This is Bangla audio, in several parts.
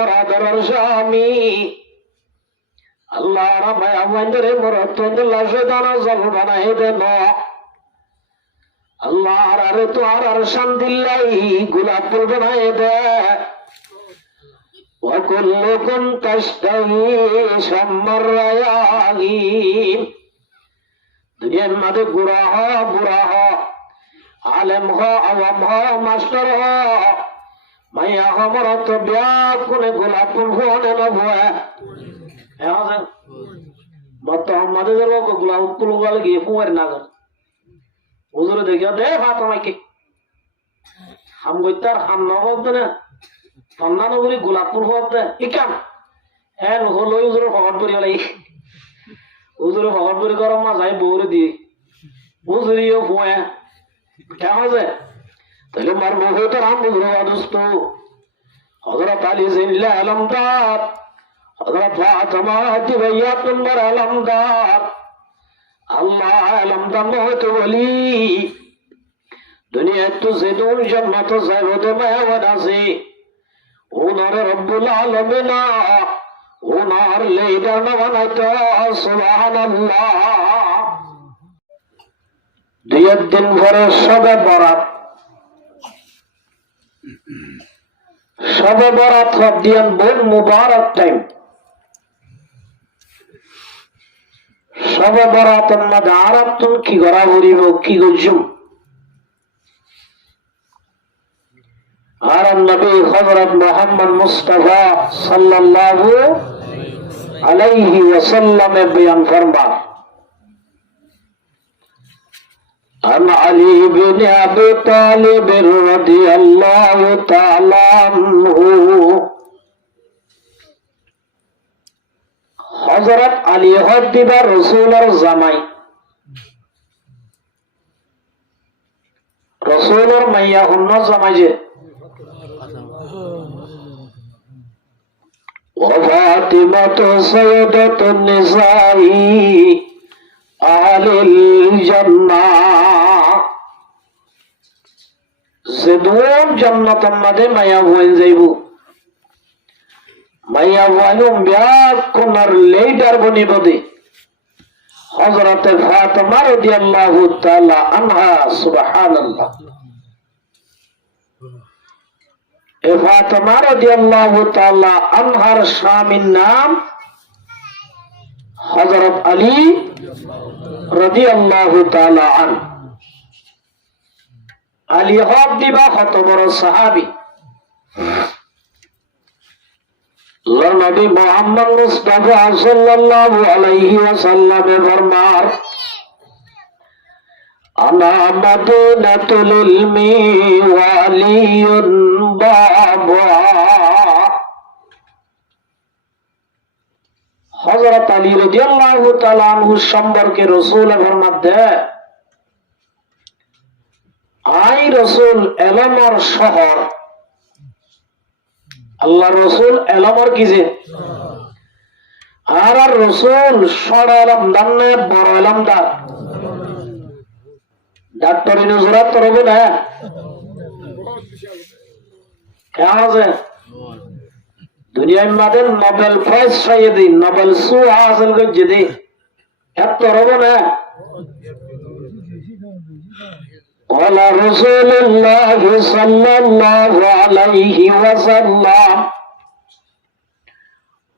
মরাদর স্বামী আল্লাহ রামায় আমাদের মরতুল্লাহ সেদানা জল বানাই দেন আল্লাহ আরে তো আর শান্তিল্লাই গোলাপ ফুল বানাই দে وكلكم تشتهي شم الرياحين দুনিয়ার মধ্যে বুড়া হ বুড়া হ আলেম হ আওয়াম হ মাস্টার হ মাইয়া আমার তো বিয়া কোনে গোলাপ ফুল ফোনে না ভয় এখন মত আমাদের লোক গোলাপ ফুল গলে গিয়ে ফুয়ার না গো হুজুরে দেখিয়া দে ফাতমাকে হাম গইতার হাম না বলতে না সন্ধান করি গোলাপ ফুল হতে ইকাম হ্যাঁ হলো হুজুরের খবর করি হলাই হুজুরের খবর করি গরম মা যাই বউরে দিয়ে হুজুরিও ফুয়া কেমন আছে তাহলে মার মুখে রাম হুজুর আদুস্ত হযরত আলী জিল্লাহ আলমদার হযরত ফাতেমা ভাইয়া নম্বর আলমদার আল্লাহ আলমদার মহত বলি দুনিয়া তো যেদুন জান্নাত যাইবতে মায়াবান আছে ওনার রব্বুল আলামিন ওনার লেডার বানাইতো সুবহানাল্লাহ দুই দিন পরে শবে বরাত দিয়ান বহু মুবারক টাইম শবে বরাতের মধ্যে আরাম তুমি কি করা বলিব কি করছুম আর নবী হযরত মুহাম্মদ মুস্তাফা সাল্লাল্লাহু আলাইহি ওয়াসাল্লাম বয়ান ফরমান আন আলী বিন আবি তালিব রাদিয়াল্লাহু তাআলা আনহু হযরত আলী হদ্দিবা রাসূলের জামাই রাসূলের মাইয়া হন্ন জামাই যে وفاطمة سيدة النساء أهل الجنة زدون جنة مدى مايا وين زيبو مايا وينهم بياكونر ليدر بني بدي حضرت فاطمة رضي الله تعالى عنها سبحان الله ফাতেমা রাদিয়াল্লাহু তাআলা আনহার স্বামীর নাম হযরত আলী রাদিয়াল্লাহু তাআলা আন আলী হক দিবা কত বড় সাহাবী আল্লাহর নবী মুহাম্মদ মুস্তাফা সাল্লাল্লাহু আলাইহি ওয়াসাল্লামে ফরমান আনা মাদিনাতুল ইলমি ওয়া আলিয়ুন বাবা হযরত আলী রাদিয়াল্লাহু তাআলা আনহু সম্পর্কে রাসূল ফরমান দেয় আই রাসূল এলমর শহর আল্লাহ রাসূল এলমর কি যে আর রাসূল সড় এলম দান্নে বড় এলম দা ডাক্তারি নজরাত করবে না কেমন আছে দুনিয়ার মাঝে নোবেল প্রাইজ পাইয়ে দিই নোবেল সু হাসিল করছে দিই এত করবো না قال رسول الله صلى الله عليه وسلم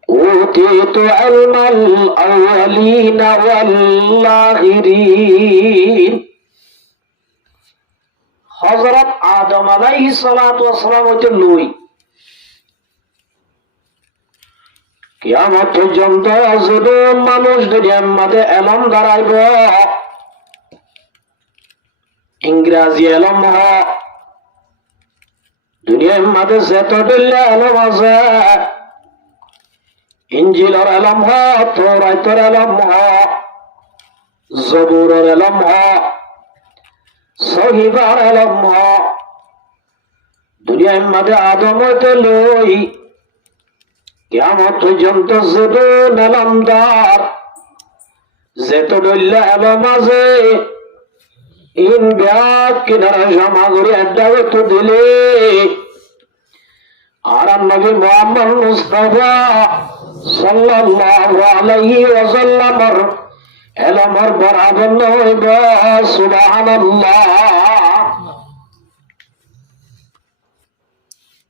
أوتيت علم الأولين والآخرين হযরত আদম আলাইহিস সালাতু ওয়াস সালাম হতে নই কিয়ামত পর্যন্ত যত মানুষ দুনিয়ার মধ্যে এলম দাঁড়াইব ইংরেজি এলম দুনিয়ার মধ্যে যতগুলো এলম আছে ইনজিলের এলম তাওরাতের এলম জবুরের এলম সহিবার এলম দুনিয়ার মধ্যে আদম হতে লই কিয়ামত পর্যন্ত যত এলমদার যতগুলো এলম আছে ইন ব্যাগ কিনারা জমা করে একটা তো দিলে আর নবী মুহাম্মদ মুস্তাফা সাল্লাল্লাহু আলাইহি ওয়াসাল্লামের এলমের বরাবর হইব সুবহানাল্লাহ।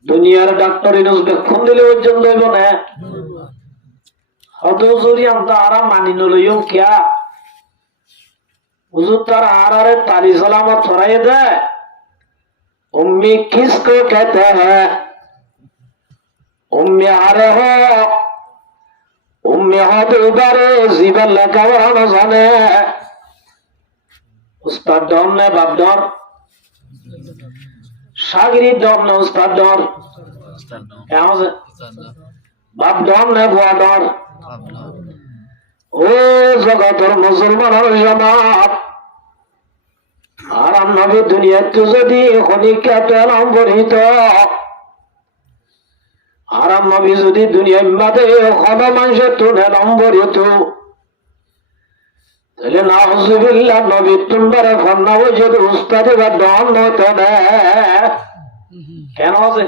দুনিয়ার ডাক্তার ইনুস বেক্ষণ দিলে পর্যন্ত হইব না। হদজুরি আমরা আরাম মানি নলইও কিয়া হুজুর তার আরারে তালি সালামত ছড়াই দে। उम्मी किसको कहते हैं? उम्मी आरे हो उम्मी हो तो उधर जीवन लगा हुआ न जाने उस्ताद डॉन ने बाप डॉन शागिरी डॉन ने उस्ताद डॉन क्या हो से बाप डॉन ने बुआ डॉन ओ जगतर मुसलमान और जमात আর নবী দুনিয়াতে যদি খনিকাত আলম্বরিত আর নবী যদি দুনিয়ার মাঝে হন মানুষের তুলে আলম্বরিত তাহলে নাউজুবিল্লাহ নবী তোমার ফন্না ওই যদি উস্তাদে বা ডন হতো না কেন আছে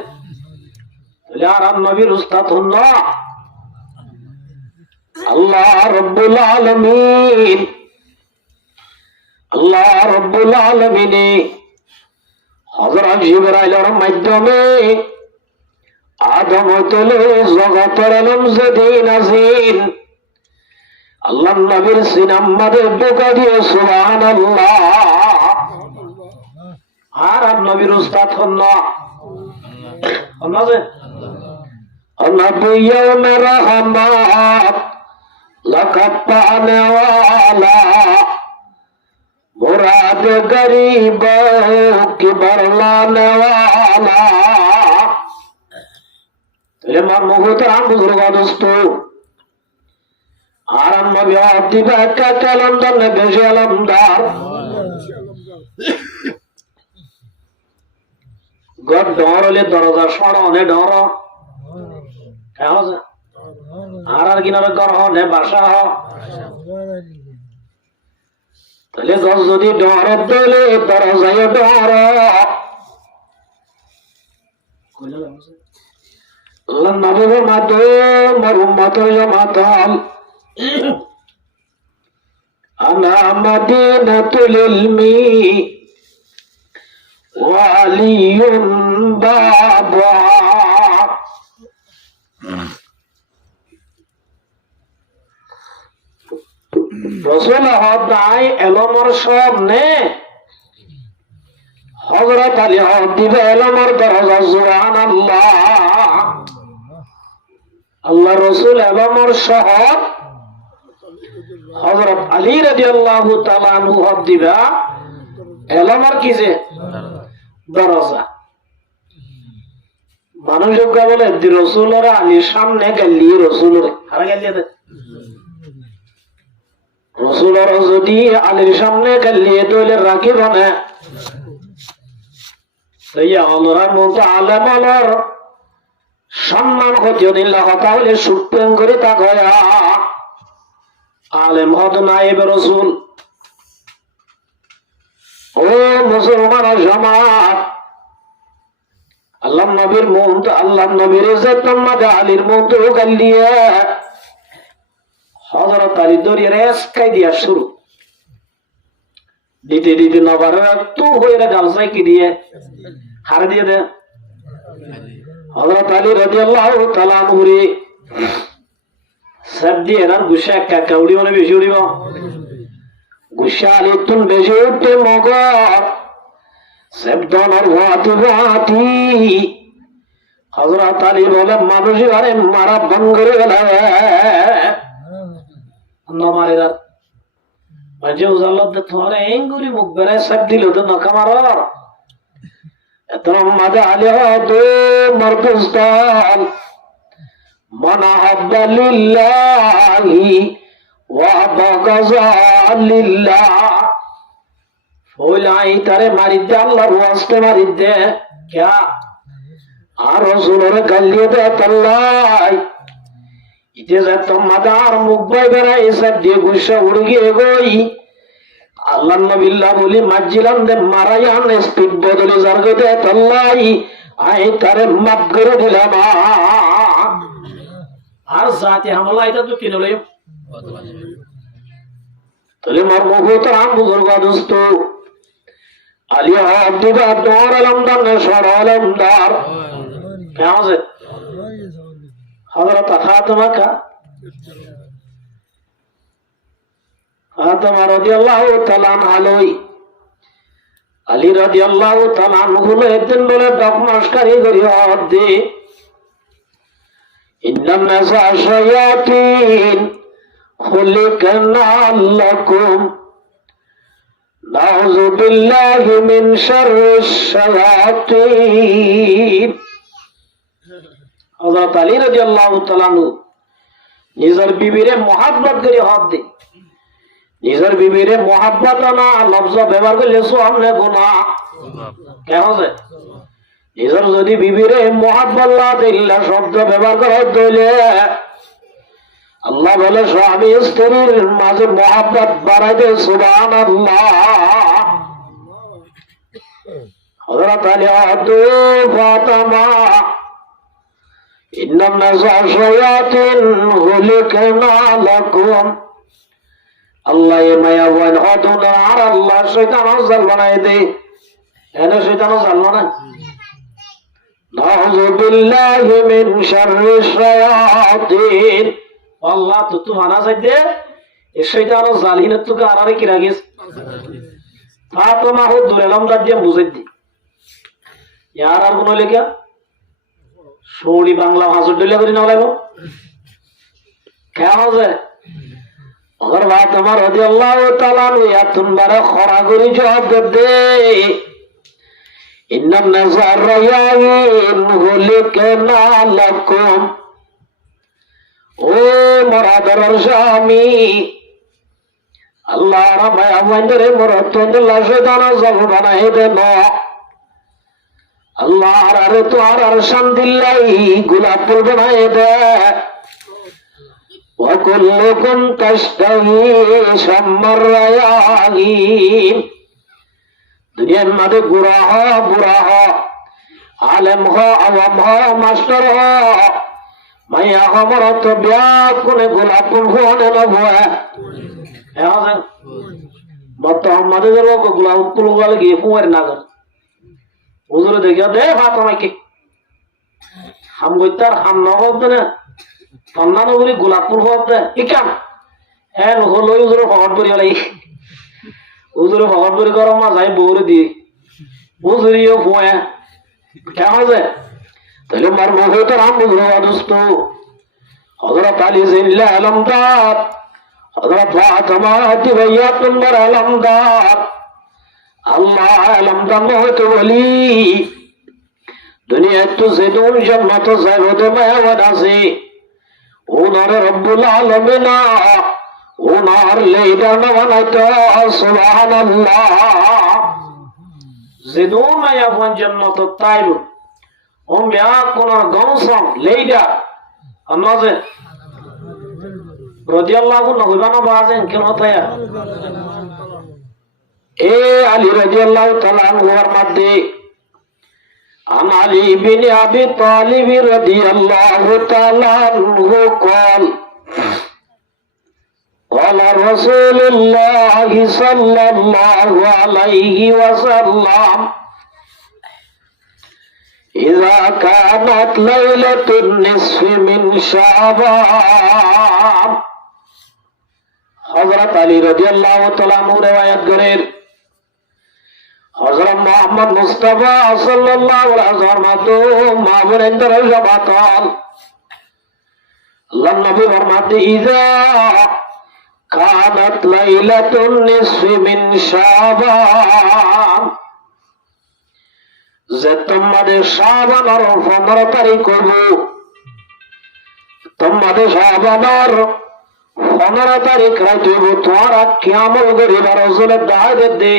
তাহলে আর নবীর উস্তাদ হন না আল্লাহ রব্বুল আলামিন। আল্লাহ রব্বুল আলামিন হযরত জিবরাইলের মাধ্যমে আদম হইতে জগতের আলম যেদিন আসেন আল্লাহ নবীর সিনাম্মাদের ঢোকা দিয়ে সুবহানাল্লাহ। আর নবীর উস্তাদ হন না নবী ইয়াউমে রহমত লাকাত পানে ওয়ালা मुराद गरीबों की बरलाने वाला। मोहतराम बुजुर्गों दोस्तों आराम नबी दिबा का कलंदर ने बेशे अलमदार गड डरले दरजा सड़ने डर क्या हो आर किनारे घर ने बासा हो তাহলে গছ যদি ডর দিলে দরজায় ডর আল্লাহ নবীর মাধ্যমে আমার উম্মতের জামাতাল আনা মাদিনাতুল ইলমি ওয়া আলিয়ুন বাবা। রসুল হদায় এলমর সামনে হযরত আলী হদ দিবে এলমর দরজা সুবহানাল্লাহ। আল্লাহ রসুল এলমর শহর হযরত আলী রাদিয়াল্লাহু তাআলা আনহু হদ দিবা এলমর কিসে দরজা। মানুষ বলে রসুলের আলীর সামনে গেলি রসুলের হারা গেলি রসুলের যদি আলীর সামনে গেলিয়ে তৈলে রাখিব না আলেমর সম্মান হতিলা তাহলে সুপ্রেম করে তা গয়া আলেম হত নাইব রসুল। ও মুসলমান জামাত আল্লাহ নবীর মন্ত আল্লাহ নবীর আলীর মন্ত গেলিয়ে হযরত আলী দরিয়ে রেসকাই দিয়া শুরু দিতে দিতে নবার তো হয়ে গালসাই কি দিয়ে হারে দিয়ে দে হযরত আলী রাদিয়াল্লাহু তাআলা আনহুরে সব দিয়ে না গুসা একা কাউড়ি মানে বেশি উড়িব গুসা আলী তুন বেশি উঠতে মগর সব দনের ভাতি ভাতি হযরত আলী বলে মানুষ আরে মারা বন্ধ করে গেল মারে মাঝে উজাল্লাহ তোমার এঙ্গুরি মুখ বেড়ায় সব দিল তো নকামার এত মাঝে আলী হতো মরপুস্তাল মানা হাব্বা লিল্লাহি ওয়া বাগাযা লিল্লাহ ওলাই তারে মারি দে আল্লাহর ওয়াস্তে মারি দে क्या আর রাসূলের গালিয়ে দে আল্লাহ ইতে যে তোমাদার মুখ বাই বেড়াই সব দিয়ে গুসা উড়ে গিয়ে গই আল্লাহ নবিল্লাহ বলি মাজিলাম দে মারায়ান স্পিড বদলে জারগে দে আল্লাহ আই তারে মাফ করে দিলাম। আর জাতি হামলা এটা তো কিনে লই তাহলে মর্মভূত রাম বুজুর্গ দোস্ত আলিয়া আব্দুল্লাহ দর আলমদার নেশর আলমদার কেমন আছে হযরত ফাতেমা কা ফাতেমা রাদিয়াল্লাহু তাআলা আনহাই আলী রাদিয়াল্লাহু তাআলা আনহু একদিন বলে দকমাশকারী করি হদ্দি ইন্নান নাসা শায়াতিন খুলিকনা লাকুম নাউযু বিল্লাহি মিন শাররিশ শায়াতিন। হযরত আলী রাদিয়াল্লাহু তাআলা নিজের বিবিরে মহব্বত করে হদ্দি নিজের বিবিরে মহাব্বত না লফজ ব্যবহার করলে সামনে গুনাহ কেমন আছে নিজের যদি বিবিরে মহাব্বত না দিলে শব্দ ব্যবহার করা হইলে আল্লাহ বলে স্বামী স্ত্রীর মাঝে মহাব্বত বাড়াই দে সুবহানাল্লাহ। হযরত আলী আদু ফাতেমা ইন্নান নাসা শায়াতিন খুলিকনা লাকুম আল্লাহ মায়া বল হদুন আর আল্লাহ শয়তান জাল বানায় দে এনে শয়তান জাল বানায় নাউযু বিল্লাহি মিন শাররিশ শায়াতিন। আল্লাহ তো মানা চাইতে এই শয়তান জালিনের তো আরারে কি রাগিস ফাতেমা হুদ দুলাম দাদ দিয়ে বুঝাই দি ইয়ার আর কোন লেখা সৌরি বাংলা ভাষা দিলে করি না লাগো কেমন আছে अगर बात हमार রাদিয়াল্লাহু তাআলা या तुम्हारा खरा करी जवाब दे इन्नम नज़र रयाइन हुलिकना लकुम ओ मुरादर शामी अल्लाह रब अवंदरे मुरतुल्लाह शैतान जब बनाए दे नो अल्लाह रे तो अरशान दिल्लाई गुलाब फूल बनाए दे وكلكم تشتهي شم الرياحين দুনিয়ার মধ্যে গুরাহ বুরাহ আলেম হ আওয়াম হ মাস্টার হ মাইয়া আমার তো বিয়া কোনে গোলাপ ফুল ফোনে না ভয় এখন মত আমাদের লোক গোলাপ ফুল গলে গিয়ে ফুয়ার না গর হুজুর দেখিয়া দে ফাতেমাকে হাম গইতার হাম না হবে না সন্ধান করি গোলাপ ফুল হতে ইকাম হ্যাঁ হলো হুজুরে ফকট করি হলে হুজুরে ফকট করি গরম মা যাই বউরে দিয়ে হুজুরিও ফুয়ে কেমন আছে তাহলে মার মুখে তো রাম বুঝলো দোস্ত হযরত আলী জিল্লা আলমদার হযরত ফাতেমা হতি ভাইয়া তোমার আলমদার আল্লাহ আলমদার হতে বলি দুনিয়া তো যেদুন জান্নাত যাইবতে মায়াওয়ান আছে ওনার রব্বুল আলামিন ওনার লেডার বানাইতো সুবহানাল্লাহ যেদুন মায়াওয়ান জান্নাত তাইলো ও মিয়া কোন গমসম লেডার আমাজে রাদিয়াল্লাহু নহবানা বাজেন কেন হতায়া এ আলী রাদিয়াল্লাহু তাআলা আনহুর মধ্যে عن علي بن أبي طالب رضي الله تعالى عنه قال قال رسول الله صلى الله عليه وسلم إذا كانت ليلة النصف من شعبان حضرت علي رضي الله تعالى عنه روايت করেন হযরত মুহাম্মদ মুস্তাফা সাল্লাল্লাহু আলাইহি ওয়াসাল্লাম মামুরেন দরজাবাতাল আল্লাহর নবী ফরমাতে ইজা কানাত লাইলাতুন নিসফি মিন শাবান যে তোমাদের শাবানের 15 তারিখ হইব তোমাদের শাবানের 15 তারিখ রাত হইব তোমরা কিয়ামত করিবা রাসূলের দাওয়াত দে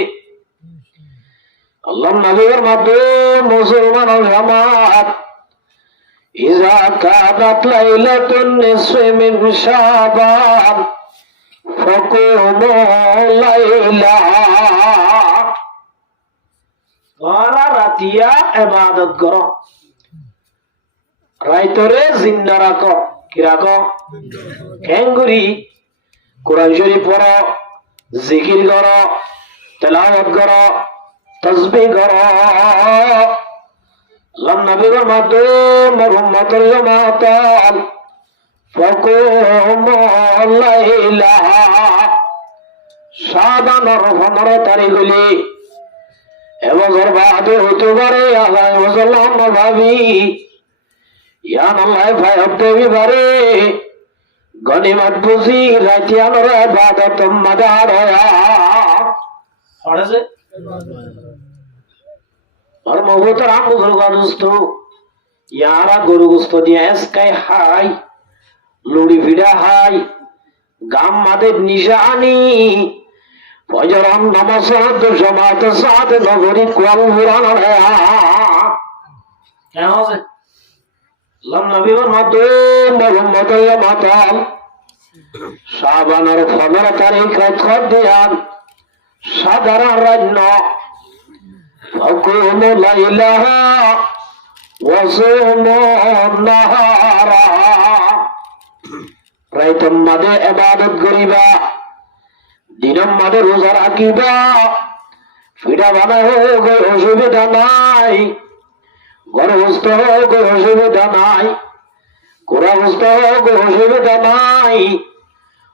আল্লাহর নবীর মধ্যে মুসলমান জামাত ইজা কানাত লাইলাতুন নিসফি মিন শাবান ফাকুমু লাইলা সারা রাতিয়া ইবাদত করো, রাইতরে জিন্দা রাখো। কি রাখো? কেঙ্গুরি কোরআন শরীফ পড়ো, জিকির করো, তেলাওয়াত করো, তাসবিহ করো। আল্লাহর নবী ফরমাতেন উম্মতের জামাতাল ফাকুমু লাইলা, সাবানের 15 তারিখ হলে এবছর বাদে হতে পারে, আল্লাহ মুসলমান ভাবি ইয়ান আল্লাহ ভাই হতে পারে। গনিমত বুঝি রাতি আনোর ইবাদত মাদার পড়েছে আর মগতর আমুজর গরুস্ত ইয়ারা গরু গোস্ত দিয়ে এসকাই হাই, লুড়ি ভিড়া হাই, গাম মাদের নিশানি ফজরান নামাজ জামাত সাথ নগরী কোয়াল পুরান কেন আছে নবীর মতো মোহাম্মদের মাতাল শাবানের 15 তারিখ খত দিয়ান সাধারণ রাজ্য فقوم ليلها وصوموا نهارا, রাইতম মাদে ইবাদত করিবা, দিনম মাদে রোজা রাখিবা। ফিডা বানা হোক অসুবিধা নাই, গর্ভস্থ হোক অসুবিধা নাই, কুরাগ্রস্ত হোক অসুবিধা নাই।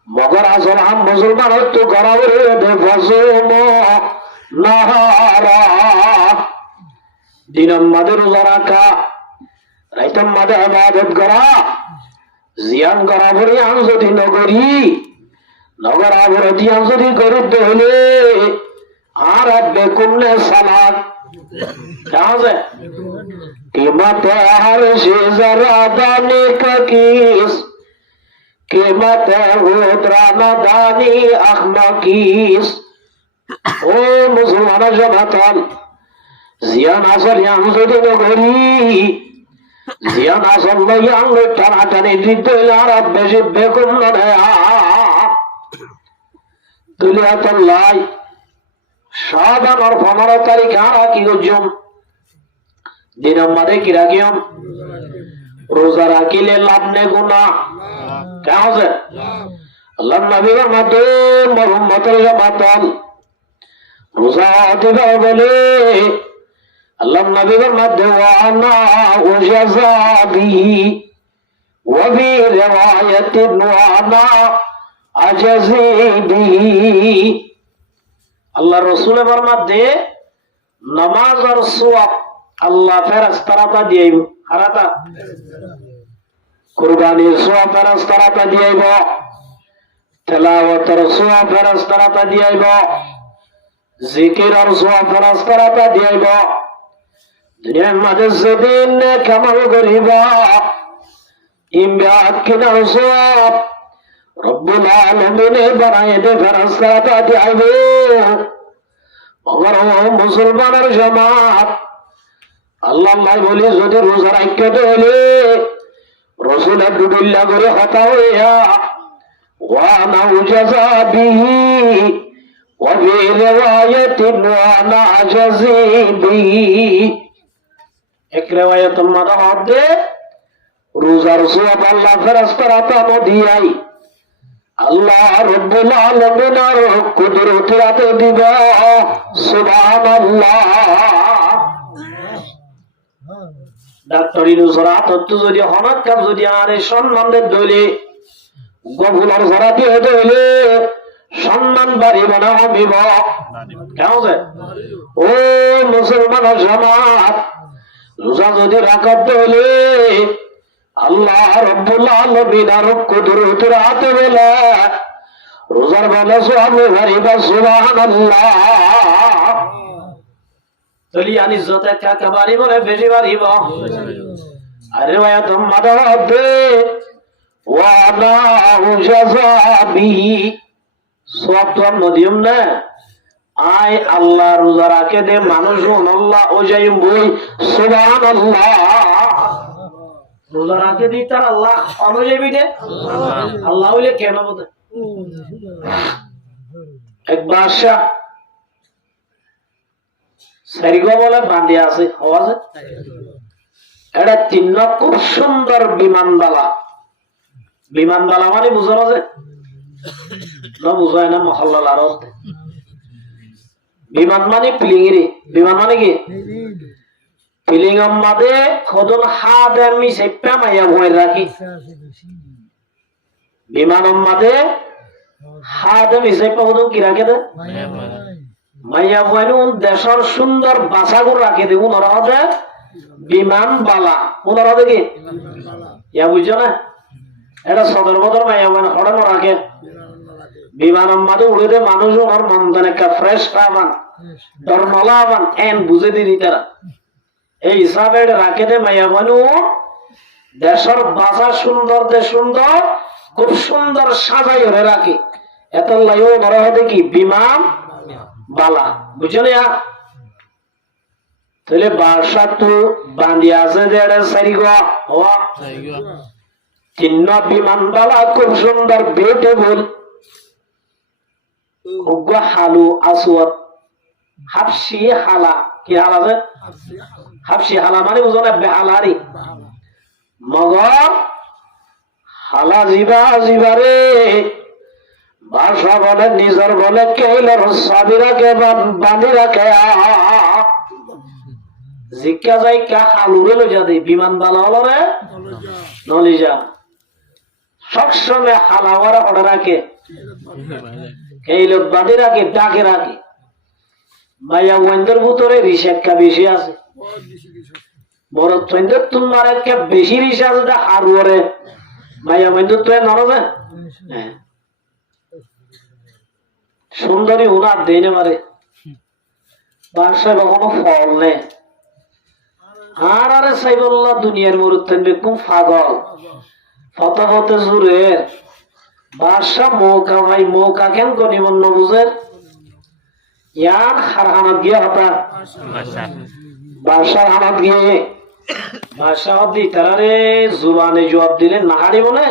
মগর আসল আম মুসলমান তো করাবে নাহারা, দিনম মাদে রোজা রাখা, রাইতম মাদে ইবাদত করা। জিয়ান করা ভরি আম যদি নগরী নগর আবরতি আম যদি গরিব হইলে আর বেকুমনে সালাত কাজে कीमत हर से जरा दाने का किस, कीमत होद्रा न दानी अखमा किस। ओ मुसलमान जमाताल जियान असर yang যদি নগরী জিয়ান আসল yang টানাটানি দিতে আর বেশি বেকুম না দুলিয়াতুল্লাহ। শাবানের 15 তারিখ আর কি গজম দিনম মাদে কি রাখিম রোজা রাখিলে লাভ নেই গুনাহ কেন আছে আল্লাহর নবীর মতে মুহাম্মদের জামাতাল রোজা দিবা বলে আল্লাহর নবীর মতে ওয়ানা ওয়াজাবি ওয়া ফি রিওয়ায়াতিন ওয়ানা আজাজিবি। আল্লাহ রাসূলের ফরমাতে নামাজ আর সওয়াব আল্লাহ ফেরেশতারা দিয়েইব, হারাতা কুরবানির সওয়াব ফেরেশতারা দিয়েইব, তেলাওয়াতের সওয়াব ফেরেশতারা দিয়েইব, জিকিরের সওয়াব ফেরেশতারা দিয়েইব। দুনিয়ার মাঝে যেদিন কামাল করিবা ইমরাত কিনার সওয়াব রব্বুল আলামিনে বানায় দে ফেরেশতারা দিয়েইব। মগর মুসলমানের জামাত আল্লাহ বলি যদি রোজা রাখতে হলে রসুলের দুবিল্লা করে হতা হইয়া ওয়ানা উজাযাবিহি ওয়া ফি রিওয়ায়াতিন ওয়ানা আজাযিবিহি। এক রিওয়ায়াত মধ্যে রোজার সওয়াব আল্লাহ ফেরেশতারা তানো দিয়াই আল্লাহ রব্বুল আলামিনের কুদরতের হাতে দিবা। সুবহানাল্লাহ। ডাক্তারি নুসরাত তো যদি হনাত কাজ যদি আরে সম্মানের দলে গভুলার যারা দিয়ে দলে সম্মান বাড়ি বানা হবিব কেন যে ও মুসলমান জামাত রোজা যদি রাখার দলে আল্লাহ রব্বুল আলামিনের কুদরতের হাতে বলে রোজার বেলা সওয়াব বাড়িবা। সুবহানাল্লাহ। তলি আনি যত টাকা বাড়িব না বেশি বাড়িব। আর রিওয়ায়াত মাদাতে ওয়ানা উজাযাবি সওয়াব তো নদিম না আয় আল্লাহ রোজা রাখে দে মানুষ আল্লাহ ওজাইম বই। সুবহানাল্লাহ। রোজা রাখে দি তার আল্লাহ অনুযায়ী দে আল্লাহ হইলে কেন বলে এক বাদশা সারিগো বলে বাঁধে আছে আছে এটা 3 নং খুব সুন্দর বিমানবালা। বিমানবালা মানে বুঝো না যে না বুঝায় না মহল্লার আরত। বিমান মানে প্লিংরি, বিমান মানে কি প্লিং মাদে খদন হাত আমি সেপা মাইয়া ভয় রাখি। বিমান মাদে হাত আমি সেপা খদন কি রাখে দে মাইয়া ভয় দেশের সুন্দর বাসাগুলো রাখে দে উনারা হতে বিমান বালা। উনারা হতে কি ইয়া বুঝছো না এটা সদর বদর মাইয়া ভয় হড়ানো রাখে। বিমান মাদে উড়ে দে মানুষ ওনার মন একটা ফ্রেশ পাবান ধর্মলাবান এন বুঝে দিদি তারা এই হিসাবে রাখে দে মাইয়া বানু দেশের বাসা সুন্দর দে সুন্দর খুব সুন্দর সাজাই হয়ে রাখে। এত লাইও মরা হতে কি বিমান বালা বুঝছো না। তাহলে বাসা তো বাঁধিয়ে আছে যে এটা সারিগো হওয়া 3 নং বিমান বালা খুব সুন্দর বিউটিফুল হালু আসওয়াদ হাফসি হালা। কি হালা আছে হাফসি হালা মানে বুঝো না বেহালারি মগর হালা জিবা জিবারে বাসা বলে নিজর বলে কেইলের সাবি রাখে বাঁধি রাখে জিজ্ঞা যাই কা হালুরে লইয়া দেয় বিমান বালা হলো রে নলি যা সবসময় হালাওয়ারা ওটা রাখে এই লোক বাঁধে রাখে ডাকে রাখে। মাইয়া ওয়াইন্দের ভিতরে রিস একটা বেশি আছে বড় তৈন্দের তোমার একটা বেশি রিস আছে তা হারুয়ারে মাইয়া ওয়াইন্দের তো নরবে সুন্দরী উনার দেয় না মারে বাসায় কখনো ফল নেই। আর আরে সাইবল্লাহ দুনিয়ার মরুদ থাকবে খুব পাগল ফত হতে জুড়ে বাসা মৌকা ভাই মৌকা কেন গনিমন্য বুঝের ইয়ার হারহানাত গিয়ে হতা বাসার হানাত গিয়ে বাসা দি তারারে জুবানে জবাব দিলে নাহারি বলে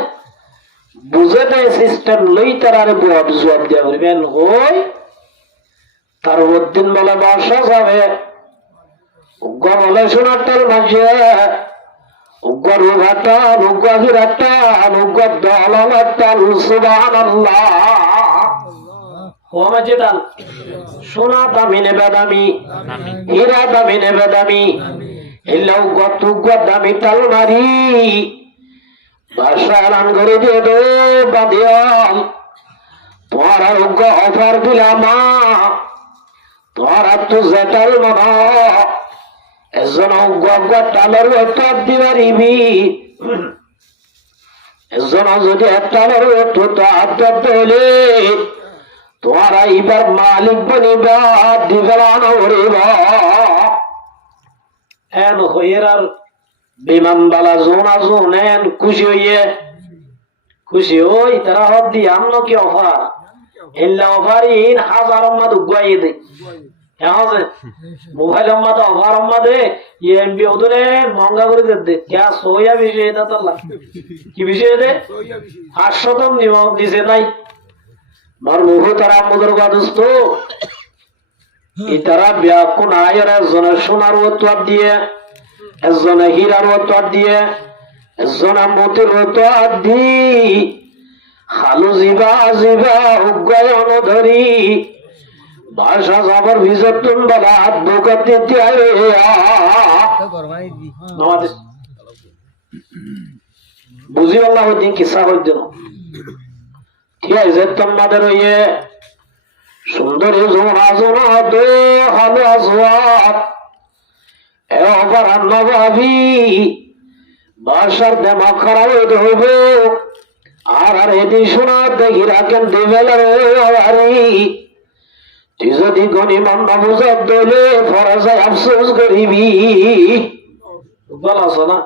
বুঝে দেয় সিস্টেম লই তারারে জবাব দিয়া বলবেন ওই তার দিন বলে বাসা যাবে উগ্র বলে সোনাটার মাঝে উগ্র রুঘাটান উগ্র হিরাটান উগ্র দলাটান সুবহানাল্লাহ হোমা যেটান সোনা দামি নেবে দামি হীরা দামি নেবে দামি এলাও গত দামি টাল মারি বাসা এলান করে দিয়ে দো বাদিয়াল তোমার আরোগ্য অফার দিলাম তোমার তো জেটাল মনা এজন অজ্ঞ টালের অর্থাৎ দিবারিবি এজন যদি টালের অর্থ তো আত্মার হলে তোমার এইবার মালিক বনিবা দিবেলান হরিবা এন হইয়ের আর বিমানবালা জোনা জোন এন খুশি হই তারা হদ দি আমন কি অফার এল্লা অফার ইন হাজার মাদ গুয়াই দে মোবাইল অম্মা তো অফার অম্মা দে এমবি ওদরে মহঙ্গা করে দে ক্যা সোয়া বিষয় এটা তো কি বিষয় দে 500 নিমক দিছে নাই মার মুহ তারা মুদর গাদস্ত ইতারা ব্যাকুন আয়ের একজনের সোনার ওতোয়ার দিয়ে একজনের হীরার ওতোয়ার দিয়ে একজনের মতির ওতোয়ার দি খালু জিবা জিবা উগ্গায় অনধরি বাসা যাবার ভিজর তুন বলা বোকাতে বুঝি আল্লাহ দিন কিসা হইতেন ঠিক আছে তোমাদের ইয়ে সুন্দরী জোনা জোনা দো হালো আসওয়াত এবার নবাবি বাসার দেমা খারাপ হইব আর আর এদি শোনা দেখি রাখেন দেবেলার আরি তুই যদি গনিমান না বুঝার দলে ফরাসায় আফসোস করিবি বল আসো না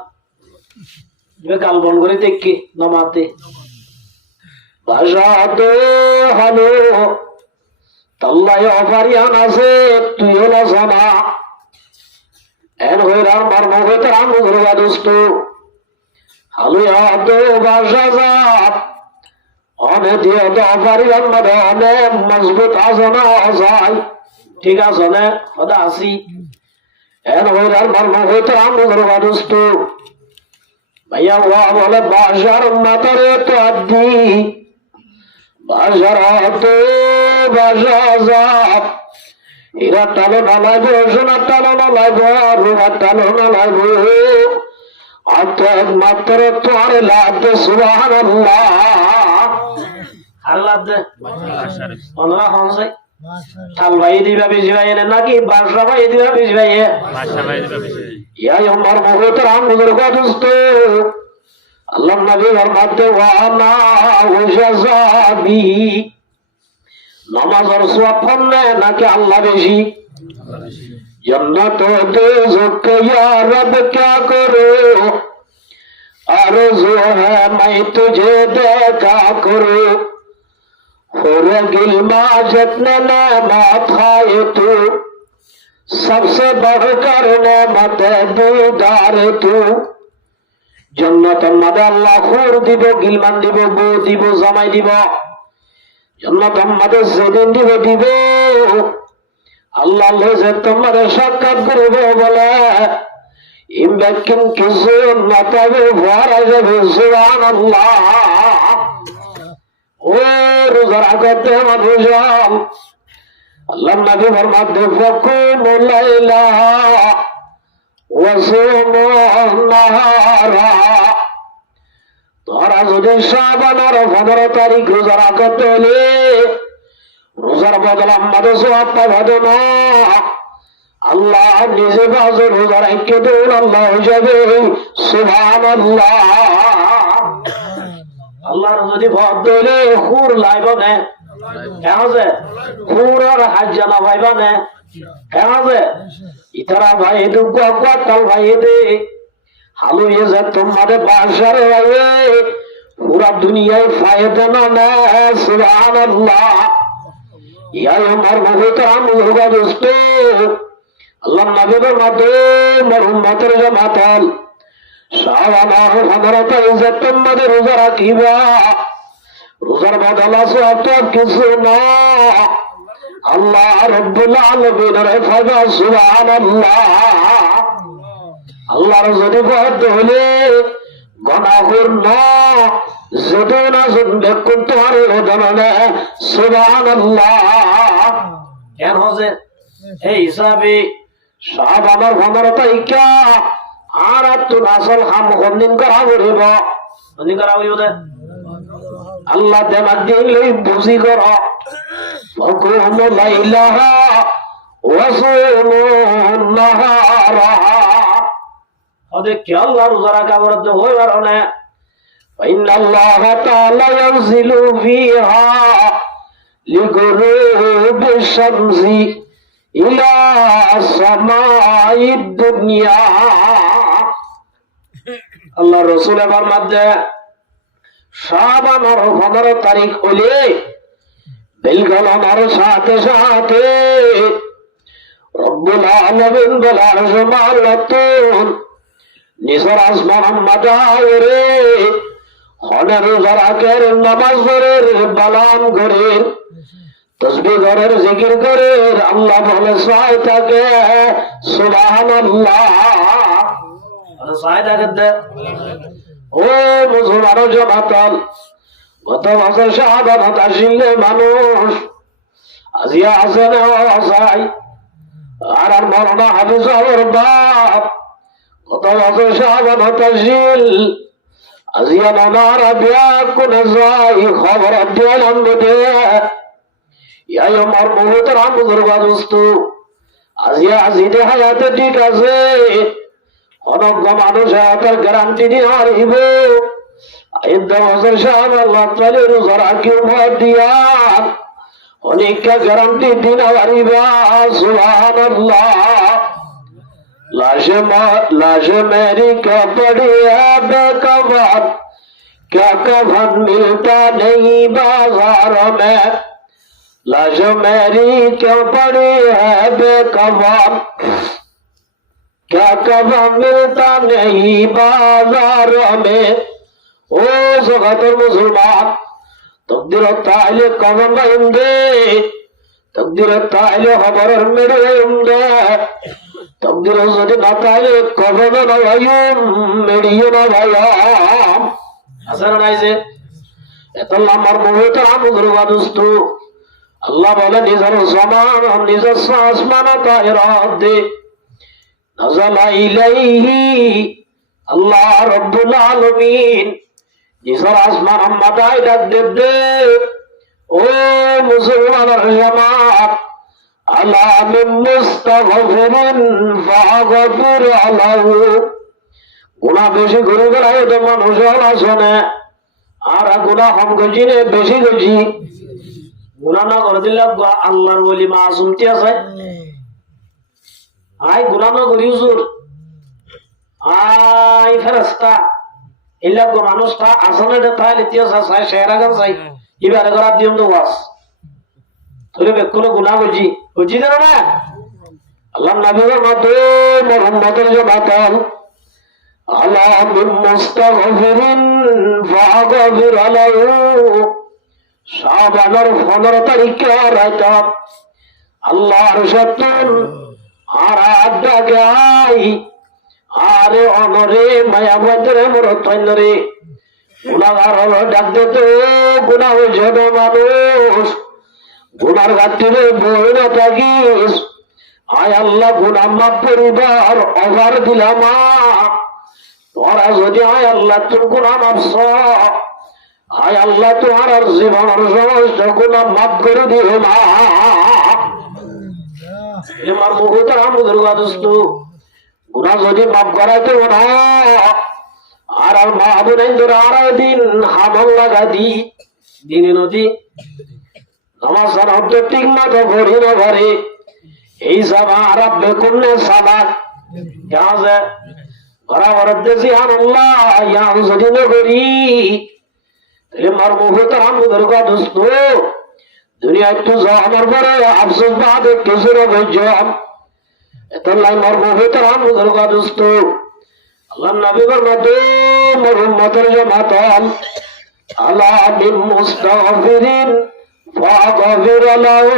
গাল বন করে দেখি নমাতে বাসা তো হালো তাল্লাই অফারিয়ান আছে তুই হলো জানা এন হইরার মার মুখে তার আঙুর বাদস্ত হালু তো বাসা যাত অনেক দিয়ে তো অফারিয়ান মানে অনেক মজবুত আছে না যায় ঠিক আছে না কথা আসি এন হইরার মর্ম হইতে আমাদের বাদুস্ত ভাইয়া ওয়া বলে বাজার মাতারে তো আদি বাজার হতে বাজা যাব এরা টালো না লাগবে সোনা টালো না লাগবে রুমা টালো না লাগবে মাত্র তোর লাগবে সুবহানাল্লাহ আর লাগবে আল্লাহ হামসাই তাল ভাই দিবা বেশি ভাই এনে নাকি বাসা ভাই দিবা বেশি ভাই ইয়া আমার মহত রাম বুজুর্গ দোস্ত আল্লাহ নবী ফরমাতে ওয়ানা ওয়াজাবি নামাজের সওয়াব কমনে নাকি আল্লাহ বেশি जन्नत दोज़ख या रब क्या करूं आरज़ू है मैं तुझे देखा करूं हुर गिल्मा जितने नेमत खाए तू सबसे बढ़कर नेमत दीदार तू जन्नत मद अल्लाह खुर দিব গিলমান দিব বউ দিব জামাই দিব जन्नत मद সেদিন দিব আল্লাহ যে তোমার সাক্ষাৎ করবে বলে ইমবাকিন কিছু না তবে ভরা যাবে সুবহানাল্লাহ ও রোজার আগতে মানুষজন আল্লাহ নবী ফরমাতে ফাকুমু লাইলা ওয়া সুমু নাহারা তোরা যদি শাবানের 15 তারিখ রোজার আগতে হলে রোজার বদল আমাদের সওয়াব পাবে না আল্লাহ নিজে বাজে রোজার একে দেন আল্লাহ যাবে সুবহানাল্লাহ আল্লাহর যদি বদলে খুর লাইব না কেমন খুরর হাজ্জানা পাইব না কেমন ইতারা ভাই দুঃখ কাল ভাই দে হালু এ যে তোমাদের বাসারে আয়ে পুরা দুনিয়ায় ফায়দা না সুবহানাল্লাহ ইয়া আমার মহত আমুরগা দোস্ত আল্লাহ নবীর মতে উম্মতের জামাতাল শাবানার 15 তারিখ তোমাদের রোজা রাখিবা রোজার বদলা সওয়াব কিছু না আল্লাহ রাব্বুল আলামিনের ফায়দা সুবহানাল্লাহ আল্লাহর যদি বদ হলে গুনাহর না যদি না শুনবে তোমার ওদনে সুবহানাল্লাহ কেন হচ্ছে এই হিসাবে সব আমার 15 তারিখ আর তো আসল হাম হন্দিন করা হইব হন্দিন করা হইব আল্লাহ দেমাক দিলে বুঝি কর ফকুম লাইলাহা ওয়া সুমু নাহারা ওদে কি আল্লাহ রোজা রাখা বরদ হইবার না فإن الله تعالى ينزل فيها لغروب الشمس إلى سماء الدنيا الله رسول فرماتے সব আমার 15 তারিখ হলে বিলকুল আমার সাথে সাথে রব্বুল আলামিন বলার জমালতুন নিসর আসমান মাদারে হনের জারাকের নামাজ পড়ের বালাম করে তাসবিহ করে জিকির করে আল্লাহ বলে সায় থাকে সুবহানাল্লাহ সায় থাকে ও মুসলমান জমাতাল গত বছর শাহাদাত আসিলে মানুষ আজিয়া আছে না আসাই আর মরনা হাফিজ ওর বাপ গত বছর শাহাদাত আসিল আজিয়া নানার বিয়া কোনে যাই খবর দিলাম দে ইয়াই আমার মহতর বুজুর্গ দোস্ত আজিয়া আজিতে হায়াতে ঠিক আছে অনজ্ঞ মানুষ হায়াতের গ্যারান্টি দিয়ে হারিব আইদা বছর সাহেব আল্লাহ তাআলা রোজা রাখিও ভয় দিয়া অনেকটা গ্যারান্টি দিন হারিবা সুবহানাল্লাহ लाश मेरी क्या पड़ी है बेकफन क्या कफन मिलता नहीं बाजार में लाश मेरी क्यों पड़ी है बेकफन क्या कफन मिलता नहीं बाजार में ओ सगतर मुसलमान तकदीर ताले कफन बंदे তকদিরে তাইলে খবরের মেরে তকদিরে যদি না তাইলে কখনো না ভাইম মেরিও না ভাইয়াম আছে না নাই যে এতল্লা আমার মুহূর্তে আমুদুর বাদুস্ত আল্লাহ বলে নিজের সমান নিজস্ব আসমান তাইরাদ্দে নাজালা ইলাইহি আল্লাহ রব্বুল আলামিন নিজের আসমান আম্মাদাই ডাক দে ও মুসলমানের জামাত আলা মিন মুস্তাগফিরিন ফাগফির আলাহু গুনাহ বেশি করে গেলে তো মানুষ আসনে আর গুনাহ কম গজিনে বেশি গজি গুনাহ না করে দিলে আল্লাহর ওলি মাসুমতি আছে আই গুনাহ না করি হুজুর আই ফেরেশতা ইল্লা গো মানুষটা আসনে তাইলে ইতিহাস আছে শেরা গান চাই এবারে করা দিম তো ওয়াস তোরে বেকুনো গুনাহ গজি গজি না না আল্লাহ নবীর মতে মুহাম্মদের জামাতাল আলা মিন মুস্তাগফিরিন ফাগফির আলাহু শাবানের 15 তারিখে রাইতা আল্লাহর সত্তর আর আড্ডা গাই আরে অনরে মায়া বদরে মোর তৈনরে গুনাহগার হলো ডাক দিতে গুনাহ হয়েছে মানুষ গুনার ঘাটতিরে বই না থাকিস আয় আল্লাহ গুনাহ মাফ করিবার অভার দিলাম তোরা যদি আয় আল্লাহ তোর গুনাহ মাফ আয় আল্লাহ তোমার আর জীবনের সমস্ত গুনাহ মাফ করে দিও না আমার মুহূর্তে আমুদের গাদস্ত গুনাহ যদি মাফ করাইতে না আর মাহবুবের আর দিন হামল লাগা দিনে নদী নামাজ হতে ঠিক মতো করি না ঘরে এই সাবা আরব বেকুন্নে সাবা কাজে বরাবর দেশি আল্লাহ ইয়াম যদি না করি তাহলে মার মুহূর্তে আমুদের গাদস্ত দুনিয়া একটু আমার পরে আফসোস বাদে কিছুর বৈজম এতলাই মার মুহূর্তে আমুদের গাদস্ত আল্লাহ নবীর মতে মুহাম্মদের জামাতাল আলা মিন মুস্তাগফিরিন ফাগফির লাহু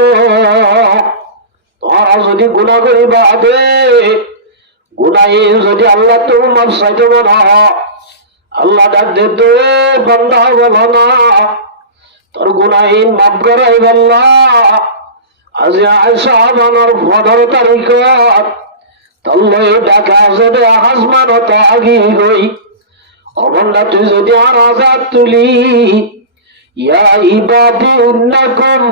তোরা যদি গুনাহ করি বাদে গুনাহে যদি আল্লাহ তুমি মাফ চাইতে না আল্লাহ ডাক দে তো বান্দা বলো না তোর গুনাহে মাফ করাই আল্লাহ আজ শাবানের 15 তারিখ তল্লই ডাকা যদি আসমান আগি গই অবন্ধা তুই যদি আর আজাদ তুলি ইয়া ইবাদি ইন্নাকুম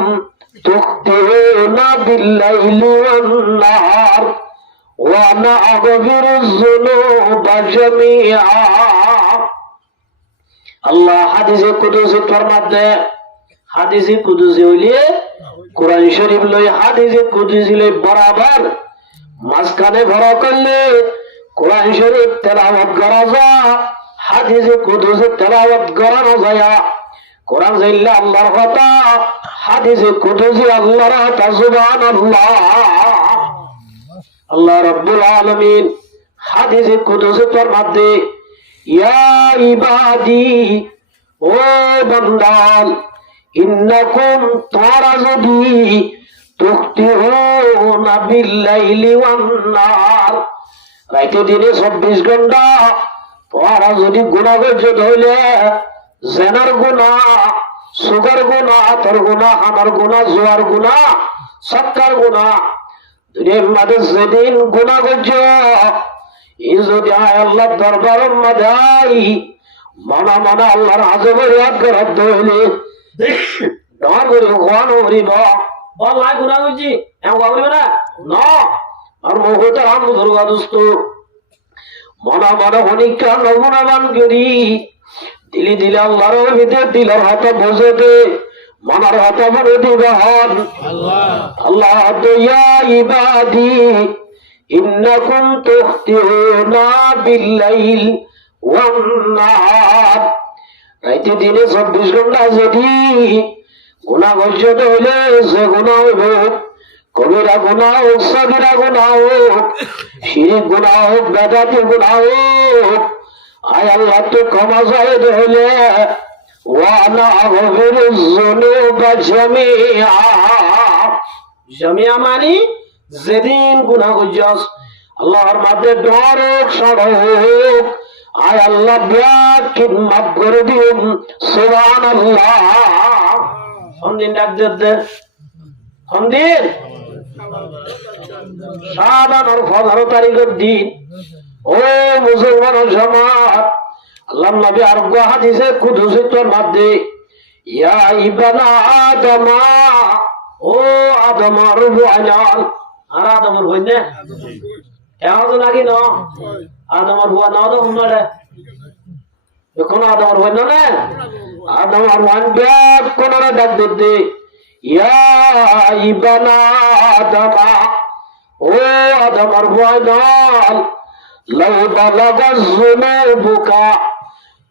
তুখতিউনা বিল্লাইলি ওয়ান নাহার ওয়া আনা আগফিরুয যুনুবা জামিআ আল্লাহ হাদিসে কুদসি ফরমাতে হাদিসে কুদসি হইলে কোরআন শরীফ লই হাদিসে কুদসি লই বরাবর মাঝখানে ভরা করলে কোরআন শরীফ তেলাওয়াত করা যায় হাদিসে কুদসি তেলাওয়াত করানো যায় কোরআন জাইল্লা আল্লাহর কথা হাদিসে কুদসি আল্লাহর কথা সুবহানাল্লাহ আল্লাহ রাব্বুল আলামিন হাদিসে কুদসি ফরমাতে ইয়া ইবাদি ও বান্দাল ইন্নাকুম তারাজুদি তুখতিউনা বিল্লাইলি ওয়ান নাহার রাতে দিনে 24 ঘন্টা তোরা যদি গুনাহ করছ তাহলে জেনার গুনাহ সুগার গুনাহ তোর গুনাহ আমার গুনাহ জোয়ার গুনাহ সৎকার গুনাহ দুনিয়ার মধ্যে যেদিন গুনাহ করছ এই যদি আল্লাহ দরবারের মধ্যে মনা মনা আল্লাহর আজবের ইয়াদ করার হইলে ডর করে কোন হরিব আল্লাহ গুনাহ করছি এমন করিব না না আর মুহূর্তে রাম ধরবা দোস্ত মনা মনা হনিকা নমুনাবান করি দিলি দিলে আল্লাহর ভিতরে দিলের হাতে বসে দে মনার হাতে ভরে দিবান আল্লাহ ইয়া ইবাদি ইন্নাকুম তুখতিউনা বিল্লাইল ওয়ান নাহার রাতে দিনে 24 ঘন্টা যদি গুনাহ করতে হইলে সে গুনাহ হইব কবিরা গুনাহ হোক সগীরা গুনাহ হোক শিরক গুনাহ হোক বেদাতি গুনাহ হোক আয় আল্লাহ তো ক্ষমা চাইতে হইলে ওয়া আনা আগফিরুয যুনুবা জামিআ জামিয়া মানি যেদিন গুনাহ করছস আল্লাহর মাঝে ডরক সড়ক আয় আল্লাহ ব্যাকিন মাফ করে দিন সুবহানাল্লাহ সন্দিন ডাক দে সন্দিন শাবান আর 15 তারিখের দিন ও মুসলমান জামাত আল্লাহ নবী আর হাদিসে কুদসি তোর মধ্যে ইয়া ইবনা আদম ও আদম রুবানাল আর আদমর হইনে কেমন নাকি ন আদমর হুয়া না তো হুনরে কোন আদমর হইন না আদমর ওয়ান ব্যাক কোনরে ডাক দিতে ইয়া ইবনা আদম ও আদমর হুয়ানাল লাউ বালাগা যুনুবুকা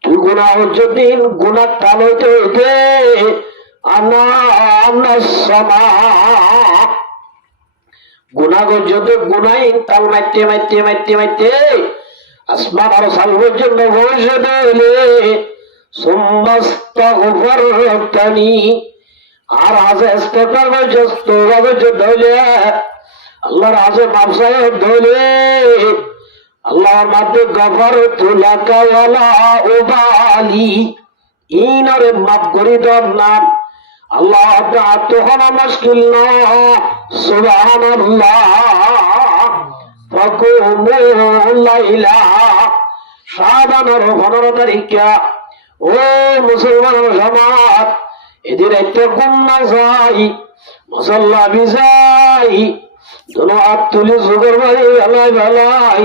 তুই গুনাহ যদি গুনাহ টানতে দে আনা গুনাহ যদি গুনাই তাল মাইতে মাইতে মাইতে মাইতে আসমান আর সাল পর্যন্ত পৌঁছে দিলে সুম্মাস্তাগফারতানি আর আজ ইস্তেগফার করছস তওবা করছস তাহলে আল্লাহর আজে মাফ চাই ধরে আল্লাহর মাঝে গফারতু লাকা ওয়ালা উবালি ইনরে মাফ করে দেন না আল্লাহ তো হনা মুশকিল না সুবহানাল্লাহ ফাকুমু লাইলা শাবানের 15 তারিখা ও মুসলমান জামাত এদের একটা গুনাহ যাই মুসল্লা বিজাই দোনো হাত তুলে জোর ভাই আল্লাহ ভালাই